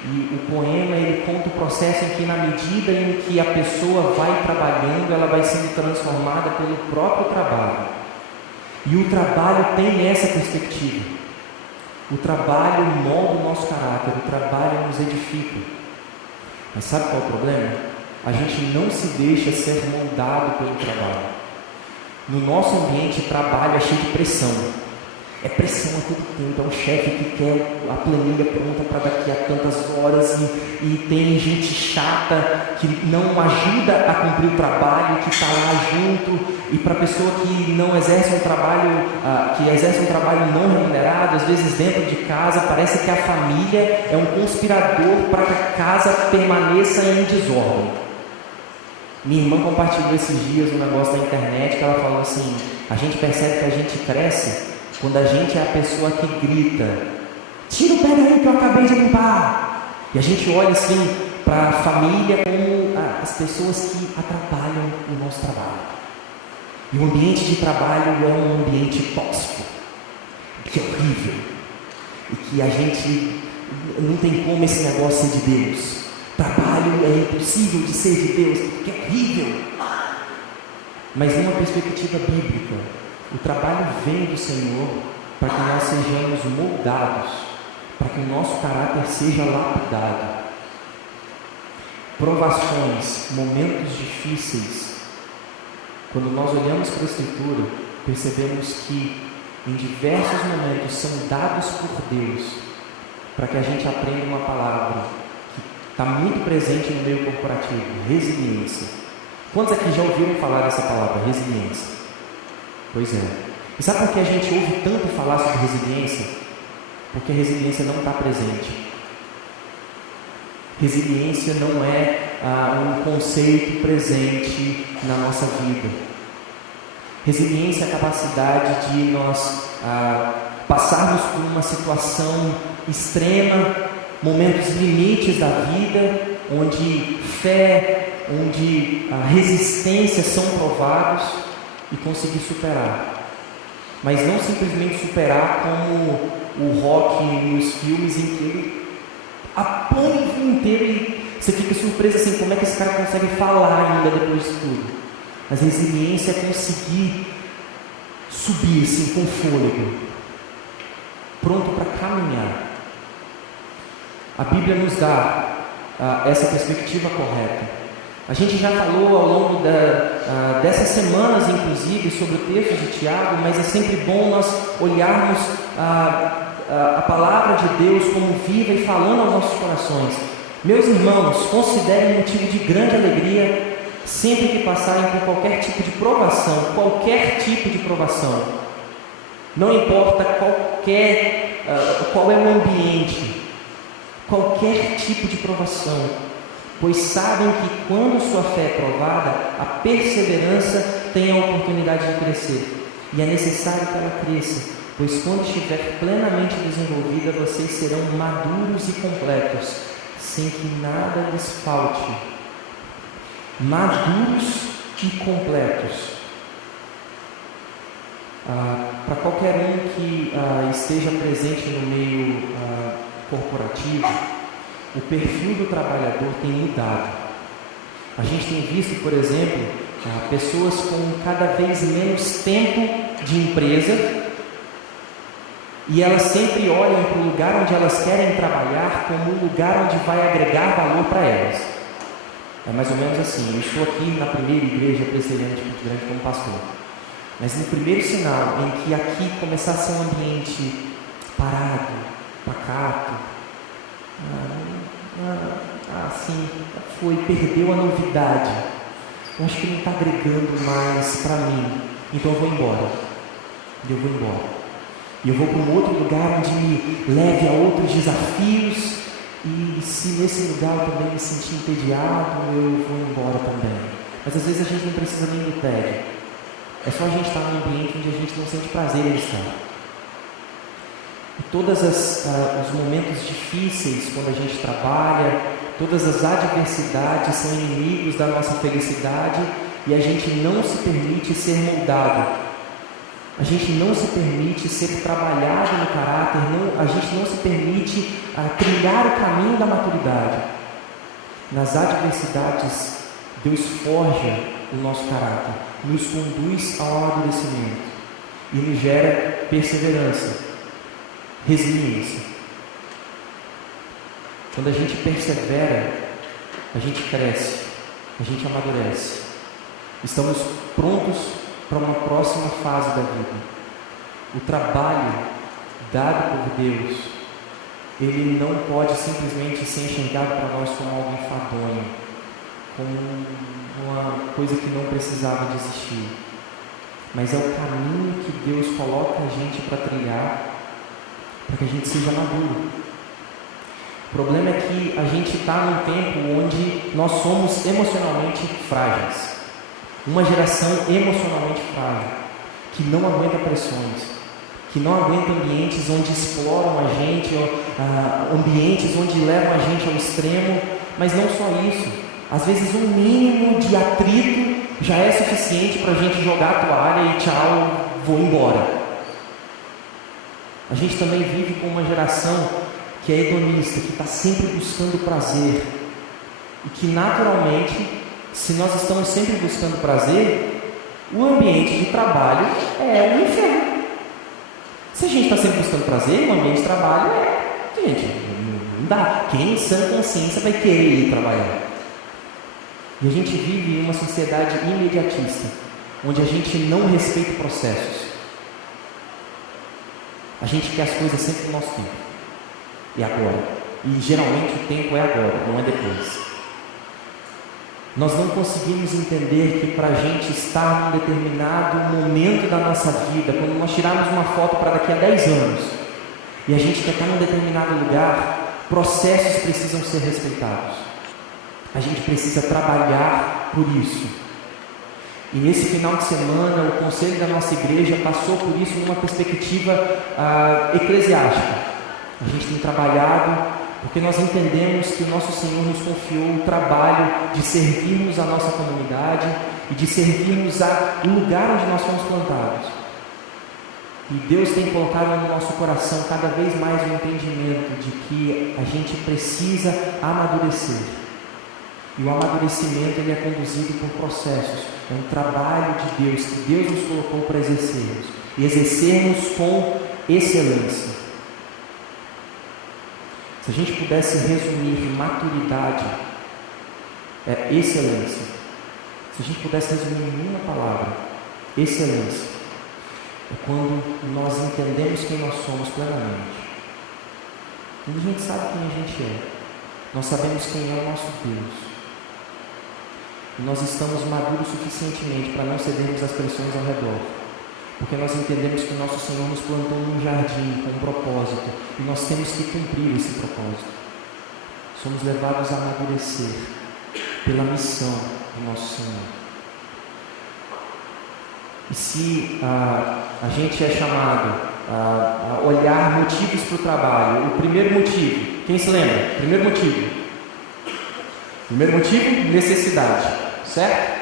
e o poema ele conta o processo em que, na medida em que a pessoa vai trabalhando, ela vai sendo transformada pelo próprio trabalho. E o trabalho tem essa perspectiva. O trabalho molda o nosso caráter, o trabalho nos edifica. Mas sabe qual é o problema? A gente não se deixa ser moldado pelo trabalho. No nosso ambiente, trabalho é cheio de pressão. É pressão a todo tempo. É um chefe que quer a planilha pronta para daqui a tantas horas, e tem gente chata que não ajuda a cumprir o trabalho, que está lá junto. E para a pessoa que não exerce um trabalho, que exerce um trabalho não remunerado, às vezes dentro de casa, parece que a família é um conspirador para que a casa permaneça em desordem. Minha irmã compartilhou esses dias um negócio na internet que ela falou assim: a gente percebe que a gente cresce quando a gente é a pessoa que grita: tira o pé daí que eu acabei de limpar. E a gente olha assim para a família como as pessoas que atrapalham o nosso trabalho. E o ambiente de trabalho é um ambiente tóxico, que é horrível, e que a gente não tem como esse negócio ser de Deus. Trabalho é impossível de ser de Deus, porque é horrível. Mas numa perspectiva bíblica, o trabalho vem do Senhor para que nós sejamos moldados, para que o nosso caráter seja lapidado. Provações, momentos difíceis, quando nós olhamos para a Escritura, percebemos que em diversos momentos, são dados por Deus para que a gente aprenda uma palavra que está muito presente no meio corporativo: resiliência. Quantos aqui já ouviram falar dessa palavra, resiliência? Pois é. E sabe por que a gente ouve tanto falar sobre resiliência? Porque a resiliência não está presente. Resiliência não é um conceito presente na nossa vida. Resiliência é a capacidade de nós passarmos por uma situação extrema, momentos limites da vida, onde fé, onde a resistência são provados e conseguir superar. Mas não simplesmente superar como o Rock nos filmes, em que ele apanha o filme inteiro e você fica surpreso assim, como é que esse cara consegue falar ainda depois disso tudo. Mas resiliência é conseguir subir assim com fôlego, pronto para caminhar. A Bíblia nos dá essa perspectiva correta. A gente já falou ao longo dessas semanas, inclusive, sobre o texto de Tiago, mas é sempre bom nós olharmos a palavra de Deus como viva e falando aos nossos corações. Meus irmãos, considerem motivo de grande alegria sempre que passarem por qualquer tipo de provação, não importa qual é o ambiente, qualquer tipo de provação, pois sabem que quando sua fé é provada, a perseverança tem a oportunidade de crescer, e é necessário que ela cresça, pois quando estiver plenamente desenvolvida, vocês serão maduros e completos, sem que nada lhes falte. Maduros e completos. Para qualquer um que esteja presente no meio corporativo, o perfil do trabalhador tem mudado. A gente tem visto, por exemplo, pessoas com cada vez menos tempo de empresa, e elas sempre olham para o lugar onde elas querem trabalhar como um lugar onde vai agregar valor para elas. É mais ou menos assim. Eu estou aqui na primeira igreja presbiteriana de Campo Grande como pastor. Mas no primeiro sinal em que aqui começar a ser um ambiente parado, pacato, assim, perdeu a novidade. Eu acho que não está agregando mais para mim. Então eu vou embora. E eu vou para um outro lugar onde me leve a outros desafios. E se nesse lugar eu também me sentir entediado, eu vou embora também. Mas às vezes a gente não precisa nem do tédio. É só a gente estar num ambiente onde a gente não sente prazer em estar. E todos os momentos difíceis, quando a gente trabalha, todas as adversidades são inimigos da nossa felicidade, e a gente não se permite ser moldado. A gente não se permite ser trabalhado no caráter, a gente não se permite trilhar o caminho da maturidade. Nas adversidades, Deus forja o nosso caráter, nos conduz ao amadurecimento e nos gera perseverança, resiliência. Quando a gente persevera, a gente cresce, a gente amadurece. Estamos prontos para uma próxima fase da vida. O trabalho dado por Deus, ele não pode simplesmente ser enxergado para nós como algo enfadonho, como uma coisa que não precisava de existir. Mas é o caminho que Deus coloca a gente para trilhar, para que a gente seja maduro. O problema é que a gente está num tempo onde nós somos emocionalmente frágeis. Uma geração emocionalmente frágil, que não aguenta pressões, que não aguenta ambientes onde exploram a gente, ambientes onde levam a gente ao extremo, mas não só isso. Às vezes um mínimo de atrito já é suficiente para a gente jogar a toalha e tchau, vou embora. A gente também vive com uma geração que é hedonista, que está sempre buscando prazer, e que naturalmente, se nós estamos sempre buscando prazer, o ambiente de trabalho é um inferno. Se a gente está sempre buscando prazer, o ambiente de trabalho gente, não dá. Quem em sã consciência vai querer ir trabalhar? E a gente vive em uma sociedade imediatista, onde a gente não respeita processos. A gente quer as coisas sempre no nosso tempo. E agora. E geralmente o tempo é agora, não é depois. Nós não conseguimos entender que para a gente estar num determinado momento da nossa vida, quando nós tirarmos uma foto para daqui a 10 anos, e a gente quer estar num determinado lugar, processos precisam ser respeitados. A gente precisa trabalhar por isso. E nesse final de semana, o conselho da nossa igreja passou por isso numa perspectiva eclesiástica. A gente tem trabalhado porque nós entendemos que o nosso Senhor nos confiou o trabalho de servirmos a nossa comunidade e de servirmos ao lugar onde nós fomos plantados. E Deus tem colocado no nosso coração cada vez mais o entendimento de que a gente precisa amadurecer. E o amadurecimento ele é conduzido por processos. É um trabalho de Deus, que Deus nos colocou para exercermos. E exercermos com excelência. Se a gente pudesse resumir maturidade, é excelência. Se a gente pudesse resumir em uma palavra, excelência, é quando nós entendemos quem nós somos plenamente. Quando a gente sabe quem a gente é, nós sabemos quem é o nosso Deus. E nós estamos maduros suficientemente para não cedermos às pressões ao redor. Porque nós entendemos que o nosso Senhor nos plantou num jardim com um propósito, e nós temos que cumprir esse propósito. Somos levados a amadurecer pela missão do nosso Senhor. E se a gente é chamado a olhar motivos para o trabalho, o primeiro motivo, quem se lembra? Primeiro motivo, necessidade, certo?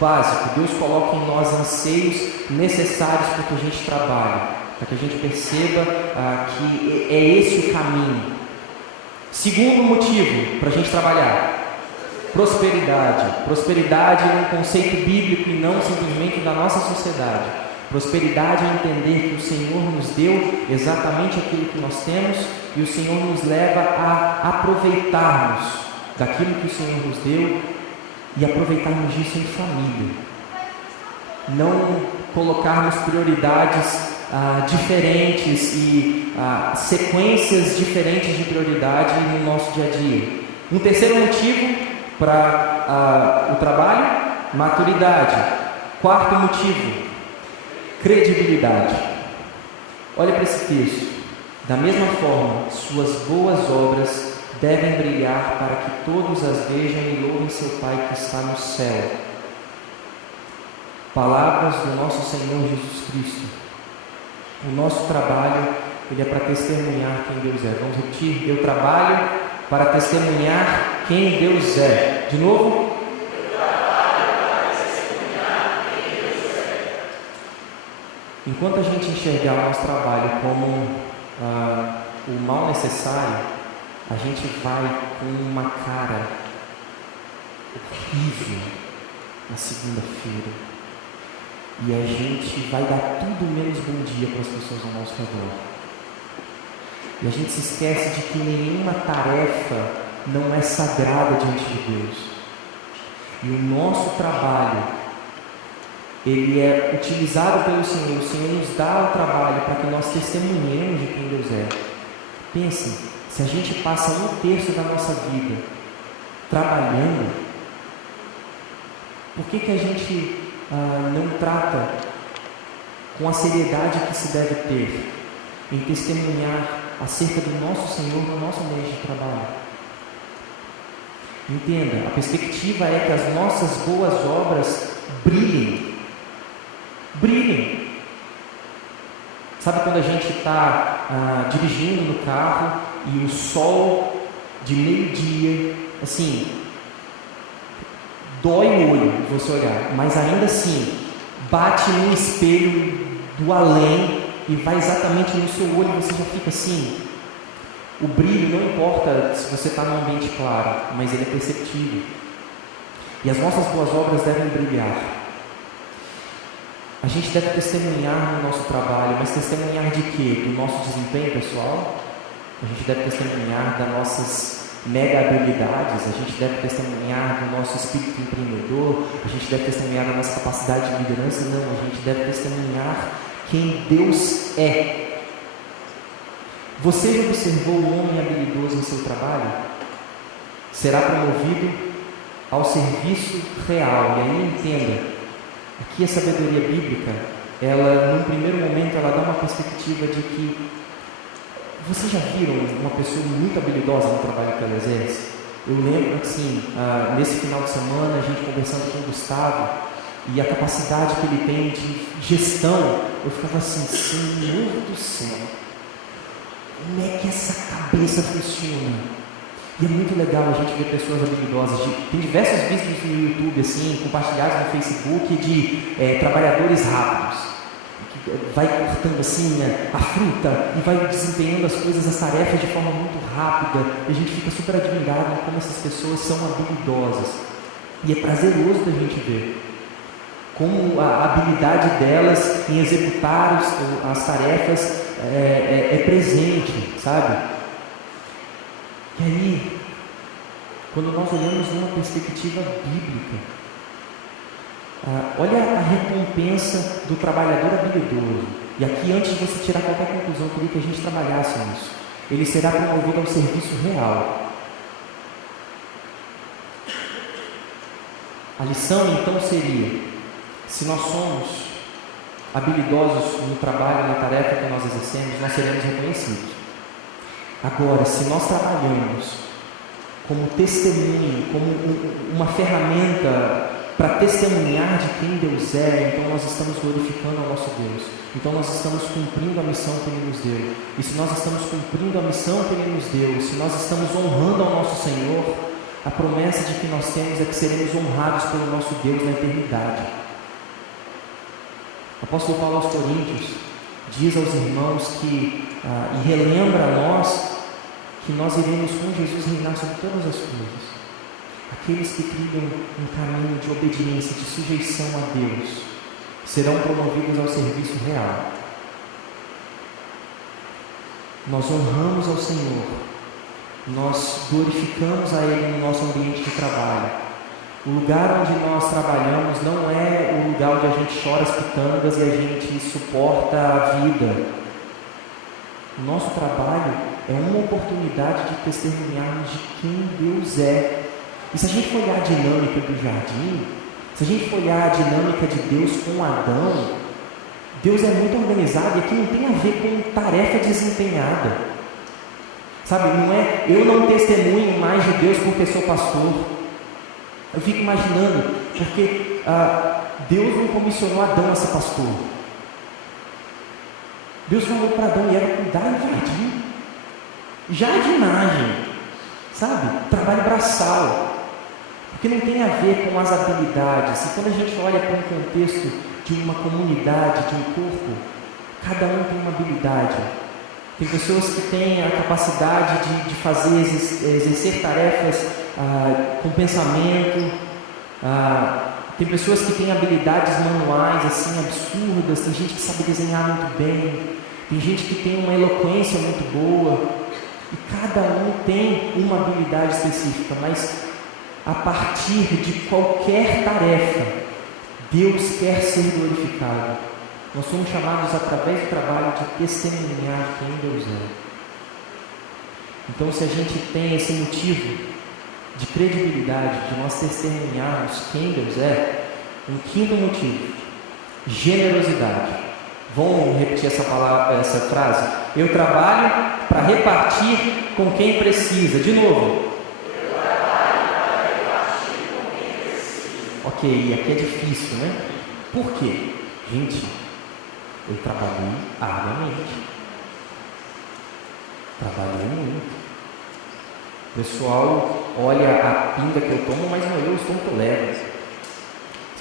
Básico, Deus coloca em nós anseios necessários para que a gente trabalhe, para que a gente perceba que é esse o caminho. Segundo motivo para a gente trabalhar, prosperidade. Prosperidade é um conceito bíblico e não simplesmente da nossa sociedade. Prosperidade é entender que o Senhor nos deu exatamente aquilo que nós temos e o Senhor nos leva a aproveitarmos daquilo que o Senhor nos deu e aproveitarmos disso em família. Não colocarmos prioridades diferentes e sequências diferentes de prioridade no nosso dia a dia. Um terceiro motivo para o trabalho, maturidade. Quarto motivo, credibilidade. Olha para esse texto. Da mesma forma, suas boas obras devem brilhar para que todos as vejam e louvem seu Pai que está no céu. Palavras do nosso Senhor Jesus Cristo. O nosso trabalho, ele é para testemunhar quem Deus é. Vamos repetir? Eu trabalho para testemunhar quem Deus é. De novo? Eu trabalho para testemunhar quem Deus é. Enquanto a gente enxergar o nosso trabalho como o mal necessário, a gente vai com uma cara horrível na segunda-feira. E a gente vai dar tudo menos bom dia para as pessoas ao nosso redor. E a gente se esquece de que nenhuma tarefa não é sagrada diante de Deus. E o nosso trabalho, ele é utilizado pelo Senhor. O Senhor nos dá o trabalho para que nós testemunhemos de quem Deus é. Pense, se a gente passa 1/3 da nossa vida trabalhando, por que a gente não trata com a seriedade que se deve ter em testemunhar acerca do nosso Senhor no nosso ambiente de trabalho? Entenda, a perspectiva é que as nossas boas obras brilhem. Brilhem. Sabe quando a gente está dirigindo no carro e o sol de meio-dia, assim, dói o olho de você olhar, mas ainda assim, bate no espelho do além e vai exatamente no seu olho e você já fica assim. O brilho não importa se você está num ambiente claro, mas ele é perceptível. E as nossas boas obras devem brilhar. A gente deve testemunhar no nosso trabalho, mas testemunhar de quê? Do nosso desempenho pessoal? A gente deve testemunhar das nossas mega habilidades, a gente deve testemunhar do nosso espírito empreendedor, a gente deve testemunhar da nossa capacidade de liderança. Não, a gente deve testemunhar quem Deus é. Você já observou o homem habilidoso em seu trabalho? Será promovido ao serviço real. E aí entenda, aqui a sabedoria bíblica, ela, num primeiro momento, ela dá uma perspectiva de que vocês já viram uma pessoa muito habilidosa no trabalho que ela exerce? Eu lembro, assim, nesse final de semana, a gente conversando com o Gustavo, e a capacidade que ele tem de gestão, eu ficava assim, Senhor do céu, como é que essa cabeça funciona? E é muito legal a gente ver pessoas habilidosas. Tem diversos vídeos no YouTube, assim, compartilhados no Facebook, de trabalhadores rápidos. Que vai cortando assim a fruta e vai desempenhando as coisas, as tarefas de forma muito rápida. E a gente fica super admirado como essas pessoas são habilidosas. E é prazeroso da gente ver como a habilidade delas em executar as tarefas é presente, sabe? E aí, quando nós olhamos numa perspectiva bíblica, olha a recompensa do trabalhador habilidoso. E aqui, antes de você tirar qualquer conclusão, eu queria que a gente trabalhasse nisso. Ele será promovido ao serviço real. A lição, então, seria: se nós somos habilidosos no trabalho, na tarefa que nós exercemos, nós seremos reconhecidos. Agora, se nós trabalhamos como testemunho, como uma ferramenta para testemunhar de quem Deus é, então nós estamos glorificando ao nosso Deus. Então nós estamos cumprindo a missão que Ele nos deu. E se nós estamos cumprindo a missão que Ele nos deu, se nós estamos honrando ao nosso Senhor, a promessa de que nós temos é que seremos honrados pelo nosso Deus na eternidade. O apóstolo Paulo aos Coríntios diz aos irmãos e relembra a nós que nós iremos com Jesus reinar sobre todas as coisas. Aqueles que trilham um caminho de obediência, de sujeição a Deus, serão promovidos ao serviço real. Nós honramos ao Senhor, nós glorificamos a Ele no nosso ambiente de trabalho. O lugar onde nós trabalhamos não é o lugar onde a gente chora as pitangas e a gente suporta a vida. O nosso trabalho é uma oportunidade de testemunharmos de quem Deus é. E se a gente for olhar a dinâmica do jardim, se a gente for olhar a dinâmica de Deus com Adão, Deus é muito organizado e aqui não tem a ver com tarefa desempenhada. Sabe, não é eu não testemunho mais de Deus porque sou pastor. Eu fico imaginando, porque Deus não comissionou Adão a ser pastor. Deus falou para Adão e Eva cuidar do jardim. Jardinagem, sabe? Trabalho braçal. Porque não tem a ver com as habilidades. E quando a gente olha para um contexto de uma comunidade, de um corpo, cada um tem uma habilidade. Tem pessoas que têm a capacidade de fazer, exercer tarefas com pensamento. Tem pessoas que têm habilidades manuais assim absurdas. Tem gente que sabe desenhar muito bem. Tem gente que tem uma eloquência muito boa. E cada um tem uma habilidade específica, mas a partir de qualquer tarefa, Deus quer ser glorificado. Nós somos chamados através do trabalho de testemunhar quem Deus é. Então, se a gente tem esse motivo de credibilidade, de nós testemunharmos quem Deus é, um quinto motivo: generosidade. Vamos repetir essa frase? Eu trabalho para repartir com quem precisa. De novo. Ok, aqui é difícil, né? Por quê? Gente, eu trabalhei arduamente. Trabalhei muito. O pessoal olha a pinga que eu tomo, mas não eu estou que eu levo. Esse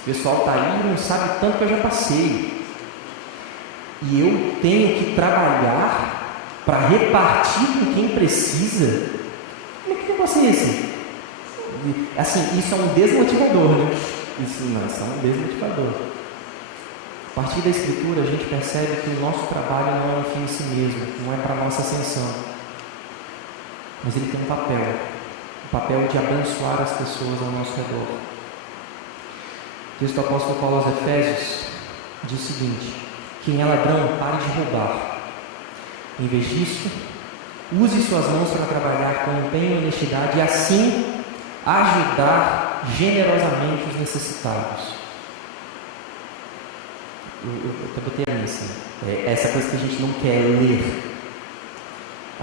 pessoal está aí e não sabe tanto que eu já passei. E eu tenho que trabalhar para repartir com quem precisa. Como é que negócio é esse? Assim, isso é um desmotivador, né? Isso é um desmotivador. A partir da Escritura, a gente percebe que o nosso trabalho não é um fim em si mesmo, não é para a nossa ascensão. Mas ele tem um papel. O papel de abençoar as pessoas ao nosso redor. O texto do apóstolo Paulo aos Efésios diz o seguinte: quem é ladrão, pare de roubar. Em vez disso, Use suas mãos para trabalhar com empenho e honestidade e assim ajudar generosamente os necessitados. Eu botei ali assim, essa coisa que a gente não quer ler.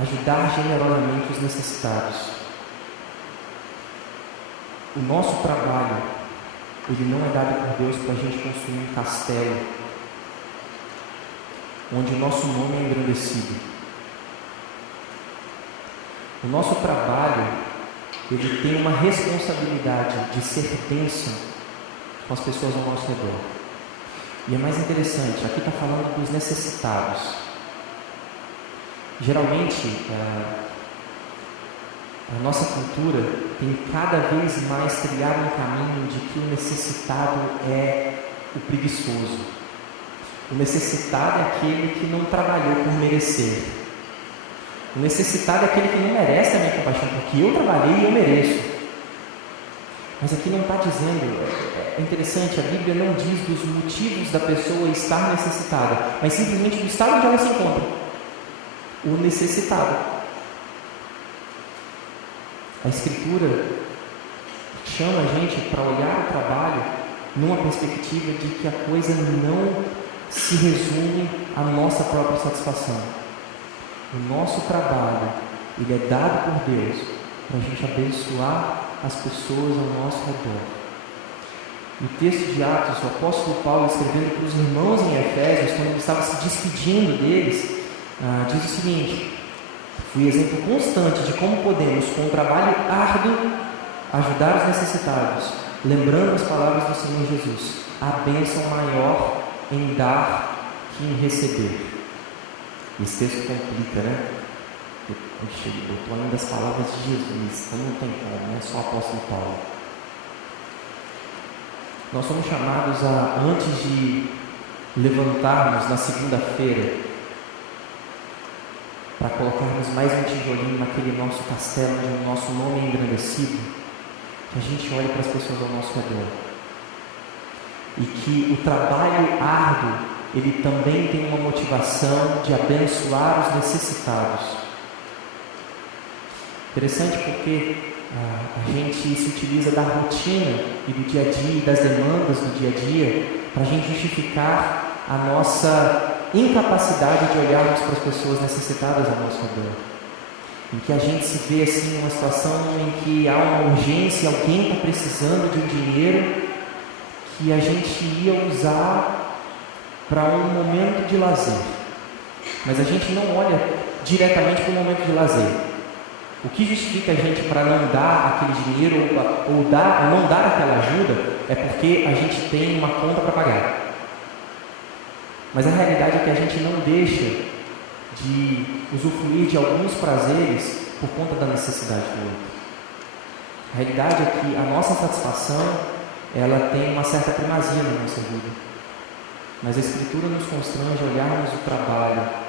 Ajudar generosamente os necessitados. O nosso trabalho, ele não é dado por Deus para a gente construir um castelo onde o nosso nome é engrandecido. O nosso trabalho, ele tem uma responsabilidade de ser bênção com as pessoas ao nosso redor. E é mais interessante, aqui está falando dos necessitados. Geralmente, a nossa cultura tem cada vez mais trilhado um caminho de que o necessitado é o preguiçoso. O necessitado é aquele que não trabalhou por merecer. O necessitado é aquele que não merece a minha compaixão, porque eu trabalhei e eu mereço. Mas aqui não está dizendo, é interessante, a Bíblia não diz dos motivos da pessoa estar necessitada, mas simplesmente do estado onde ela se encontra. O necessitado. A Escritura chama a gente para olhar o trabalho numa perspectiva de que a coisa não se resume à nossa própria satisfação. O nosso trabalho, ele é dado por Deus para a gente abençoar as pessoas ao nosso redor. No texto de Atos, o apóstolo Paulo, escrevendo para os irmãos em Efésios, quando ele estava se despedindo deles, diz o seguinte: fui exemplo constante de como podemos, com um trabalho árduo, ajudar os necessitados, lembrando as palavras do Senhor Jesus: a bênção maior em dar que em receber. Esse texto complica, né? Ele botou ainda as palavras de Jesus, então não tem como, não é só o apóstolo Paulo. Nós somos chamados a, antes de levantarmos na segunda-feira, para colocarmos mais um tijolinho naquele nosso castelo onde o nosso nome é engrandecido, que a gente olhe para as pessoas ao nosso redor. E que o trabalho árduo, ele também tem uma motivação de abençoar os necessitados. Interessante porque a gente se utiliza da rotina e do dia a dia, das demandas do dia a dia, para a gente justificar a nossa incapacidade de olharmos para as pessoas necessitadas ao nosso redor. Em que a gente se vê assim numa situação em que há uma urgência, alguém está precisando de um dinheiro que a gente ia usar para um momento de lazer. Mas a gente não olha diretamente para o momento de lazer. O que justifica a gente para não dar aquele dinheiro ou não dar aquela ajuda é porque a gente tem uma conta para pagar. Mas a realidade é que a gente não deixa de usufruir de alguns prazeres por conta da necessidade do outro. A realidade é que a nossa satisfação, ela tem uma certa primazia na nossa vida. Mas a Escritura nos constrange a olharmos o trabalho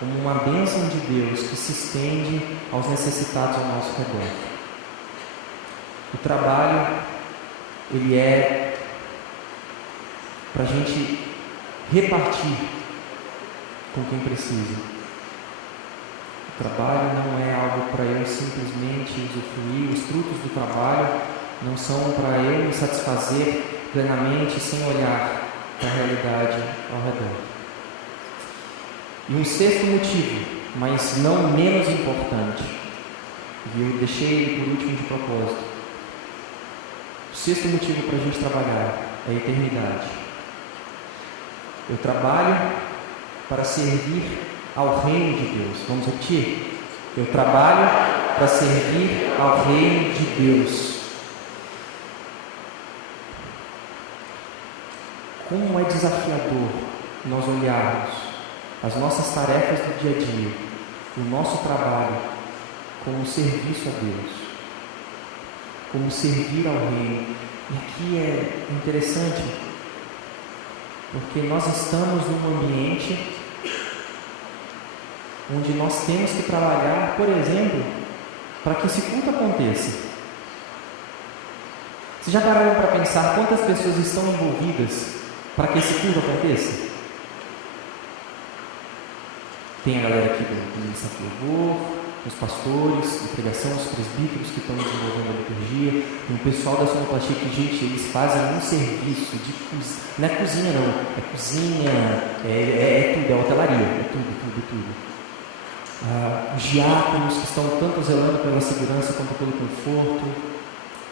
como uma bênção de Deus que se estende aos necessitados ao nosso redor. O trabalho, ele é para a gente repartir com quem precisa. O trabalho não é algo para eu simplesmente usufruir. Os frutos do trabalho não são para eu me satisfazer plenamente sem olhar para a realidade ao redor. E um sexto motivo, mas não menos importante, e eu deixei ele por último de propósito. O sexto motivo para a gente trabalhar é a eternidade. Eu trabalho para servir ao reino de Deus. Vamos repetir? Eu trabalho para servir ao reino de Deus. Como é desafiador nós olharmos as nossas tarefas do dia a dia, o nosso trabalho, como serviço a Deus, como servir ao reino. E aqui é interessante, porque nós estamos num ambiente onde nós temos que trabalhar, por exemplo, para que esse culto aconteça. Vocês já pararam para pensar quantas pessoas estão envolvidas para que esse culto aconteça? Tem a galera aqui do Ministério do Louvor, os pastores, de pregação, os presbíteros que estão desenvolvendo a liturgia, tem o pessoal da sonoplastia que, gente, eles fazem um serviço de cozinha, não é cozinha não, é cozinha, é tudo, é hotelaria, é tudo. Os diáconos que estão tanto zelando pela segurança quanto pelo conforto,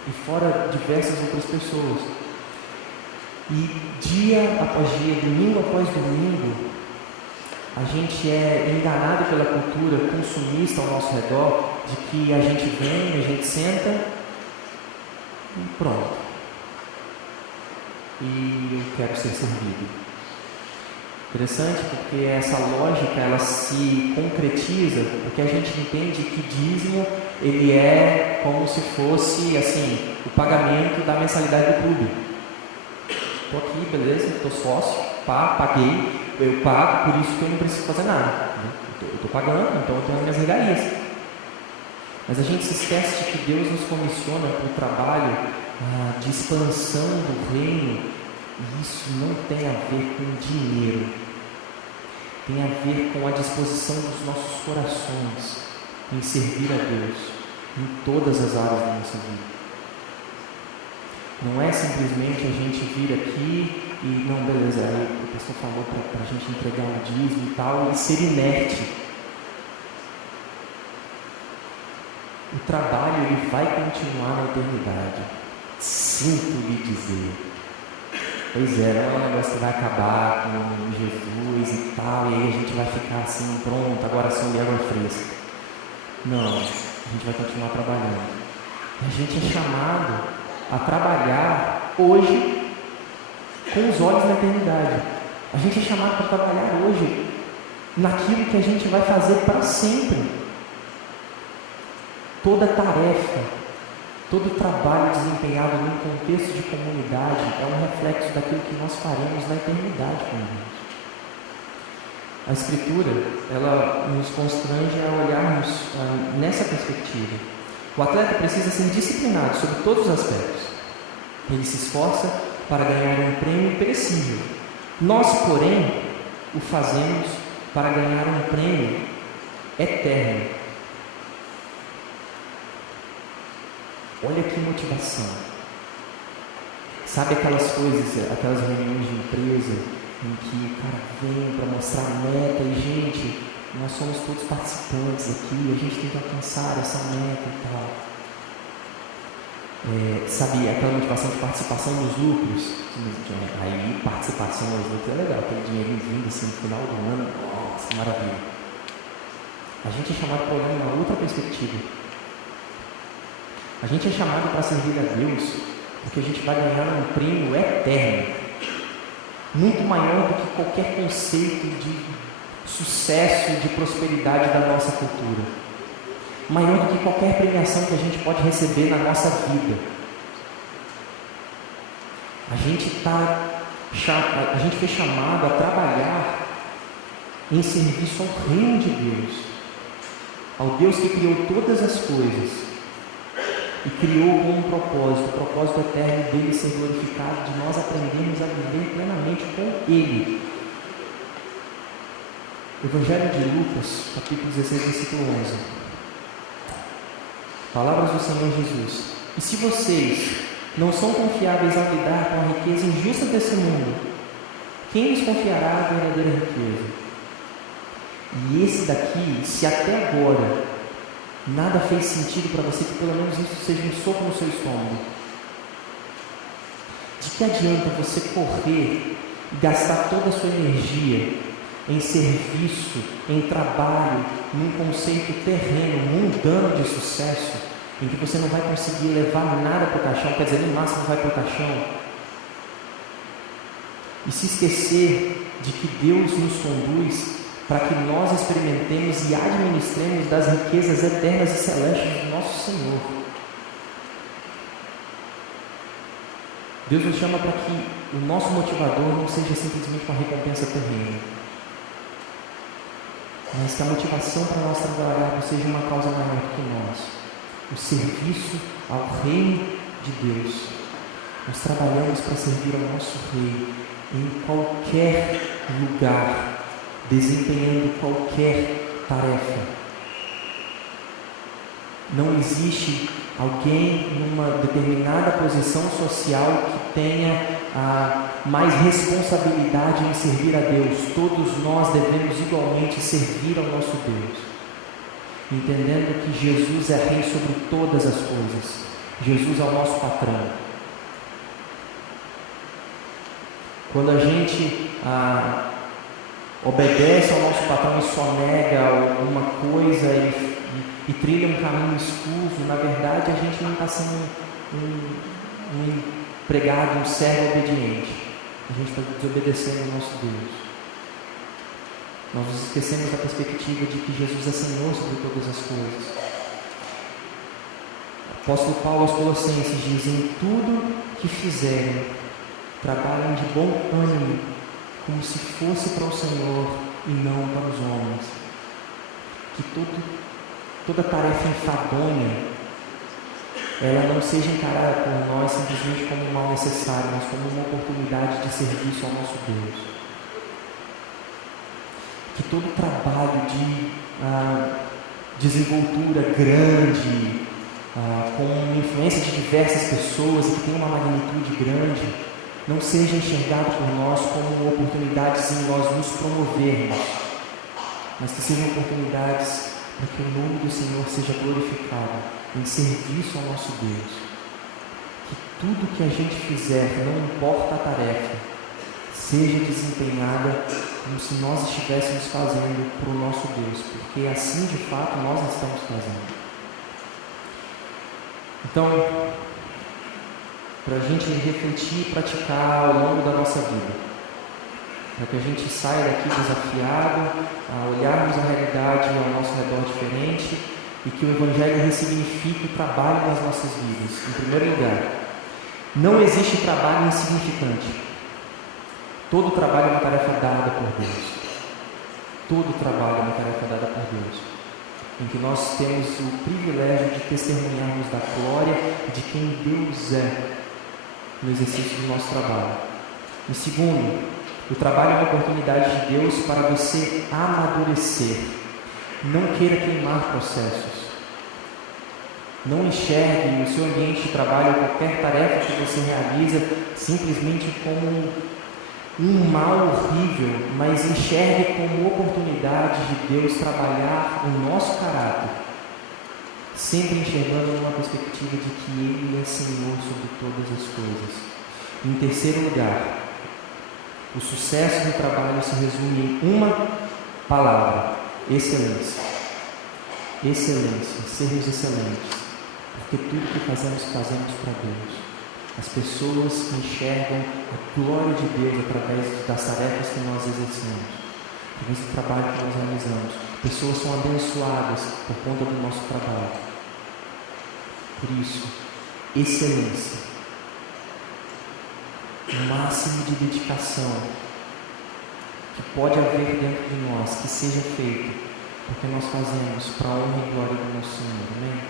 e fora diversas outras pessoas. E dia após dia, domingo após domingo, a gente é enganado pela cultura consumista ao nosso redor, de que a gente vem, a gente senta e pronto. E eu quero ser servido. Interessante porque essa lógica ela se concretiza porque a gente entende que dízimo ele é como se fosse assim o pagamento da mensalidade do clube. Estou aqui, beleza, estou sócio, paguei. Eu pago, por isso que eu não preciso fazer nada. Eu estou pagando, então eu tenho as minhas regalias. Mas a gente se esquece de que Deus nos comissiona para o trabalho de expansão do reino, e isso não tem a ver com dinheiro. Tem a ver com a disposição dos nossos corações em servir a Deus em todas as áreas da nossa vida. Não é simplesmente a gente vir aqui e, não, beleza, aí o pastor falou para a gente entregar o dízimo e tal, e ser inerte. O trabalho ele vai continuar na eternidade. Sinto lhe dizer. Pois é, não é um negócio que vai acabar com Jesus e tal, e aí a gente vai ficar assim, pronto, agora só de água fresca. Não, a gente vai continuar trabalhando. A gente é chamado a trabalhar hoje com os olhos na eternidade. A gente é chamado para trabalhar hoje naquilo que a gente vai fazer para sempre. Toda tarefa, todo trabalho desempenhado num contexto de comunidade é um reflexo daquilo que nós faremos na eternidade com Deus. A Escritura, ela nos constrange a olharmos nessa perspectiva. O atleta precisa ser disciplinado sobre todos os aspectos. Ele se esforça para ganhar um prêmio perecível. Nós, porém, o fazemos para ganhar um prêmio eterno. Olha que motivação. Sabe aquelas coisas, aquelas reuniões de empresa em que o cara vem para mostrar a meta e, gente, nós somos todos participantes aqui, a gente tem que alcançar essa meta e tal. Sabe, aquela motivação de participação nos lucros? Aí, participação nos lucros é legal, aquele dinheirinho vindo assim no final do ano, nossa, que maravilha. A gente é chamado para olhar uma outra perspectiva. A gente é chamado para servir a Deus porque a gente vai ganhar um prêmio eterno, muito maior do que qualquer conceito de sucesso e de prosperidade da nossa cultura, maior do que qualquer premiação que a gente pode receber na nossa vida. A gente foi chamado a trabalhar em serviço ao reino de Deus, ao Deus que criou todas as coisas e criou com um propósito, o propósito eterno dele ser glorificado, de nós aprendermos a viver plenamente com ele. Evangelho de Lucas, capítulo 16, versículo 11. Palavras do Senhor Jesus. E se vocês não são confiáveis ao lidar com a riqueza injusta desse mundo, quem lhes confiará a verdadeira riqueza? E esse daqui, se até agora nada fez sentido para você, que pelo menos isso seja um soco no seu estômago. De que adianta você correr e gastar toda a sua energia em serviço, em trabalho, num conceito terreno, mundano de sucesso, em que você não vai conseguir levar nada para o caixão, quer dizer, no máximo vai para o caixão, e se esquecer de que Deus nos conduz para que nós experimentemos e administremos das riquezas eternas e celestes do nosso Senhor. Deus nos chama para que o nosso motivador não seja simplesmente uma recompensa terrena, mas que a motivação para nós trabalharmos seja uma causa maior do que nós, o serviço ao reino de Deus. Nós trabalhamos para servir ao nosso Rei em qualquer lugar, desempenhando qualquer tarefa. Não existe alguém numa determinada posição social que tenha mais responsabilidade em servir a Deus. Todos nós devemos igualmente servir ao nosso Deus, entendendo que Jesus é Rei sobre todas as coisas. Jesus é o nosso patrão. Quando a gente obedece ao nosso patrão e só nega alguma coisa e trilha um caminho escuso, na verdade a gente não está sendo um empregado, um servo obediente. A gente está desobedecendo ao nosso Deus. Nós nos esquecemos da perspectiva de que Jesus é Senhor sobre todas as coisas. O apóstolo Paulo aos Colossenses diz: em tudo que fizerem, trabalhem de bom ânimo, como se fosse para o Senhor e não para os homens. Que toda tarefa enfadonha, ela não seja encarada por nós simplesmente como um mal necessário, mas como uma oportunidade de serviço ao nosso Deus. Que todo trabalho de desenvoltura grande, com influência de diversas pessoas e que tem uma magnitude grande, não seja enxergado por nós como oportunidades em nós nos promovermos, mas que sejam oportunidades para que o nome do Senhor seja glorificado em serviço ao nosso Deus. Que tudo que a gente fizer, não importa a tarefa, seja desempenhada como se nós estivéssemos fazendo para o nosso Deus, porque assim de fato nós estamos fazendo. Então, para a gente refletir e praticar ao longo da nossa vida, para que a gente saia daqui desafiado a olharmos a realidade ao nosso redor diferente e que o Evangelho ressignifique o trabalho das nossas vidas. Em primeiro lugar, não existe trabalho insignificante. Todo trabalho é uma tarefa dada por Deus. Todo trabalho é uma tarefa dada por Deus, em que nós temos o privilégio de testemunharmos da glória de quem Deus é no exercício do nosso trabalho. E segundo, o trabalho é uma oportunidade de Deus para você amadurecer. Não queira queimar processos. Não enxergue o seu ambiente de trabalho ou qualquer tarefa que você realiza simplesmente como um mal horrível, mas enxergue como oportunidade de Deus trabalhar o nosso caráter, sempre enxergando numa perspectiva de que Ele é Senhor sobre todas as coisas. Em terceiro lugar, o sucesso do trabalho se resume em uma palavra: excelência. Excelência, sermos excelentes, porque tudo que fazemos para Deus. As pessoas enxergam a glória de Deus através das tarefas que nós exercemos, através do trabalho que nós realizamos. Pessoas são abençoadas por conta do nosso trabalho. Por isso, excelência, o máximo de dedicação que pode haver dentro de nós, que seja feito, porque nós fazemos para a honra e glória do nosso Senhor. Amém?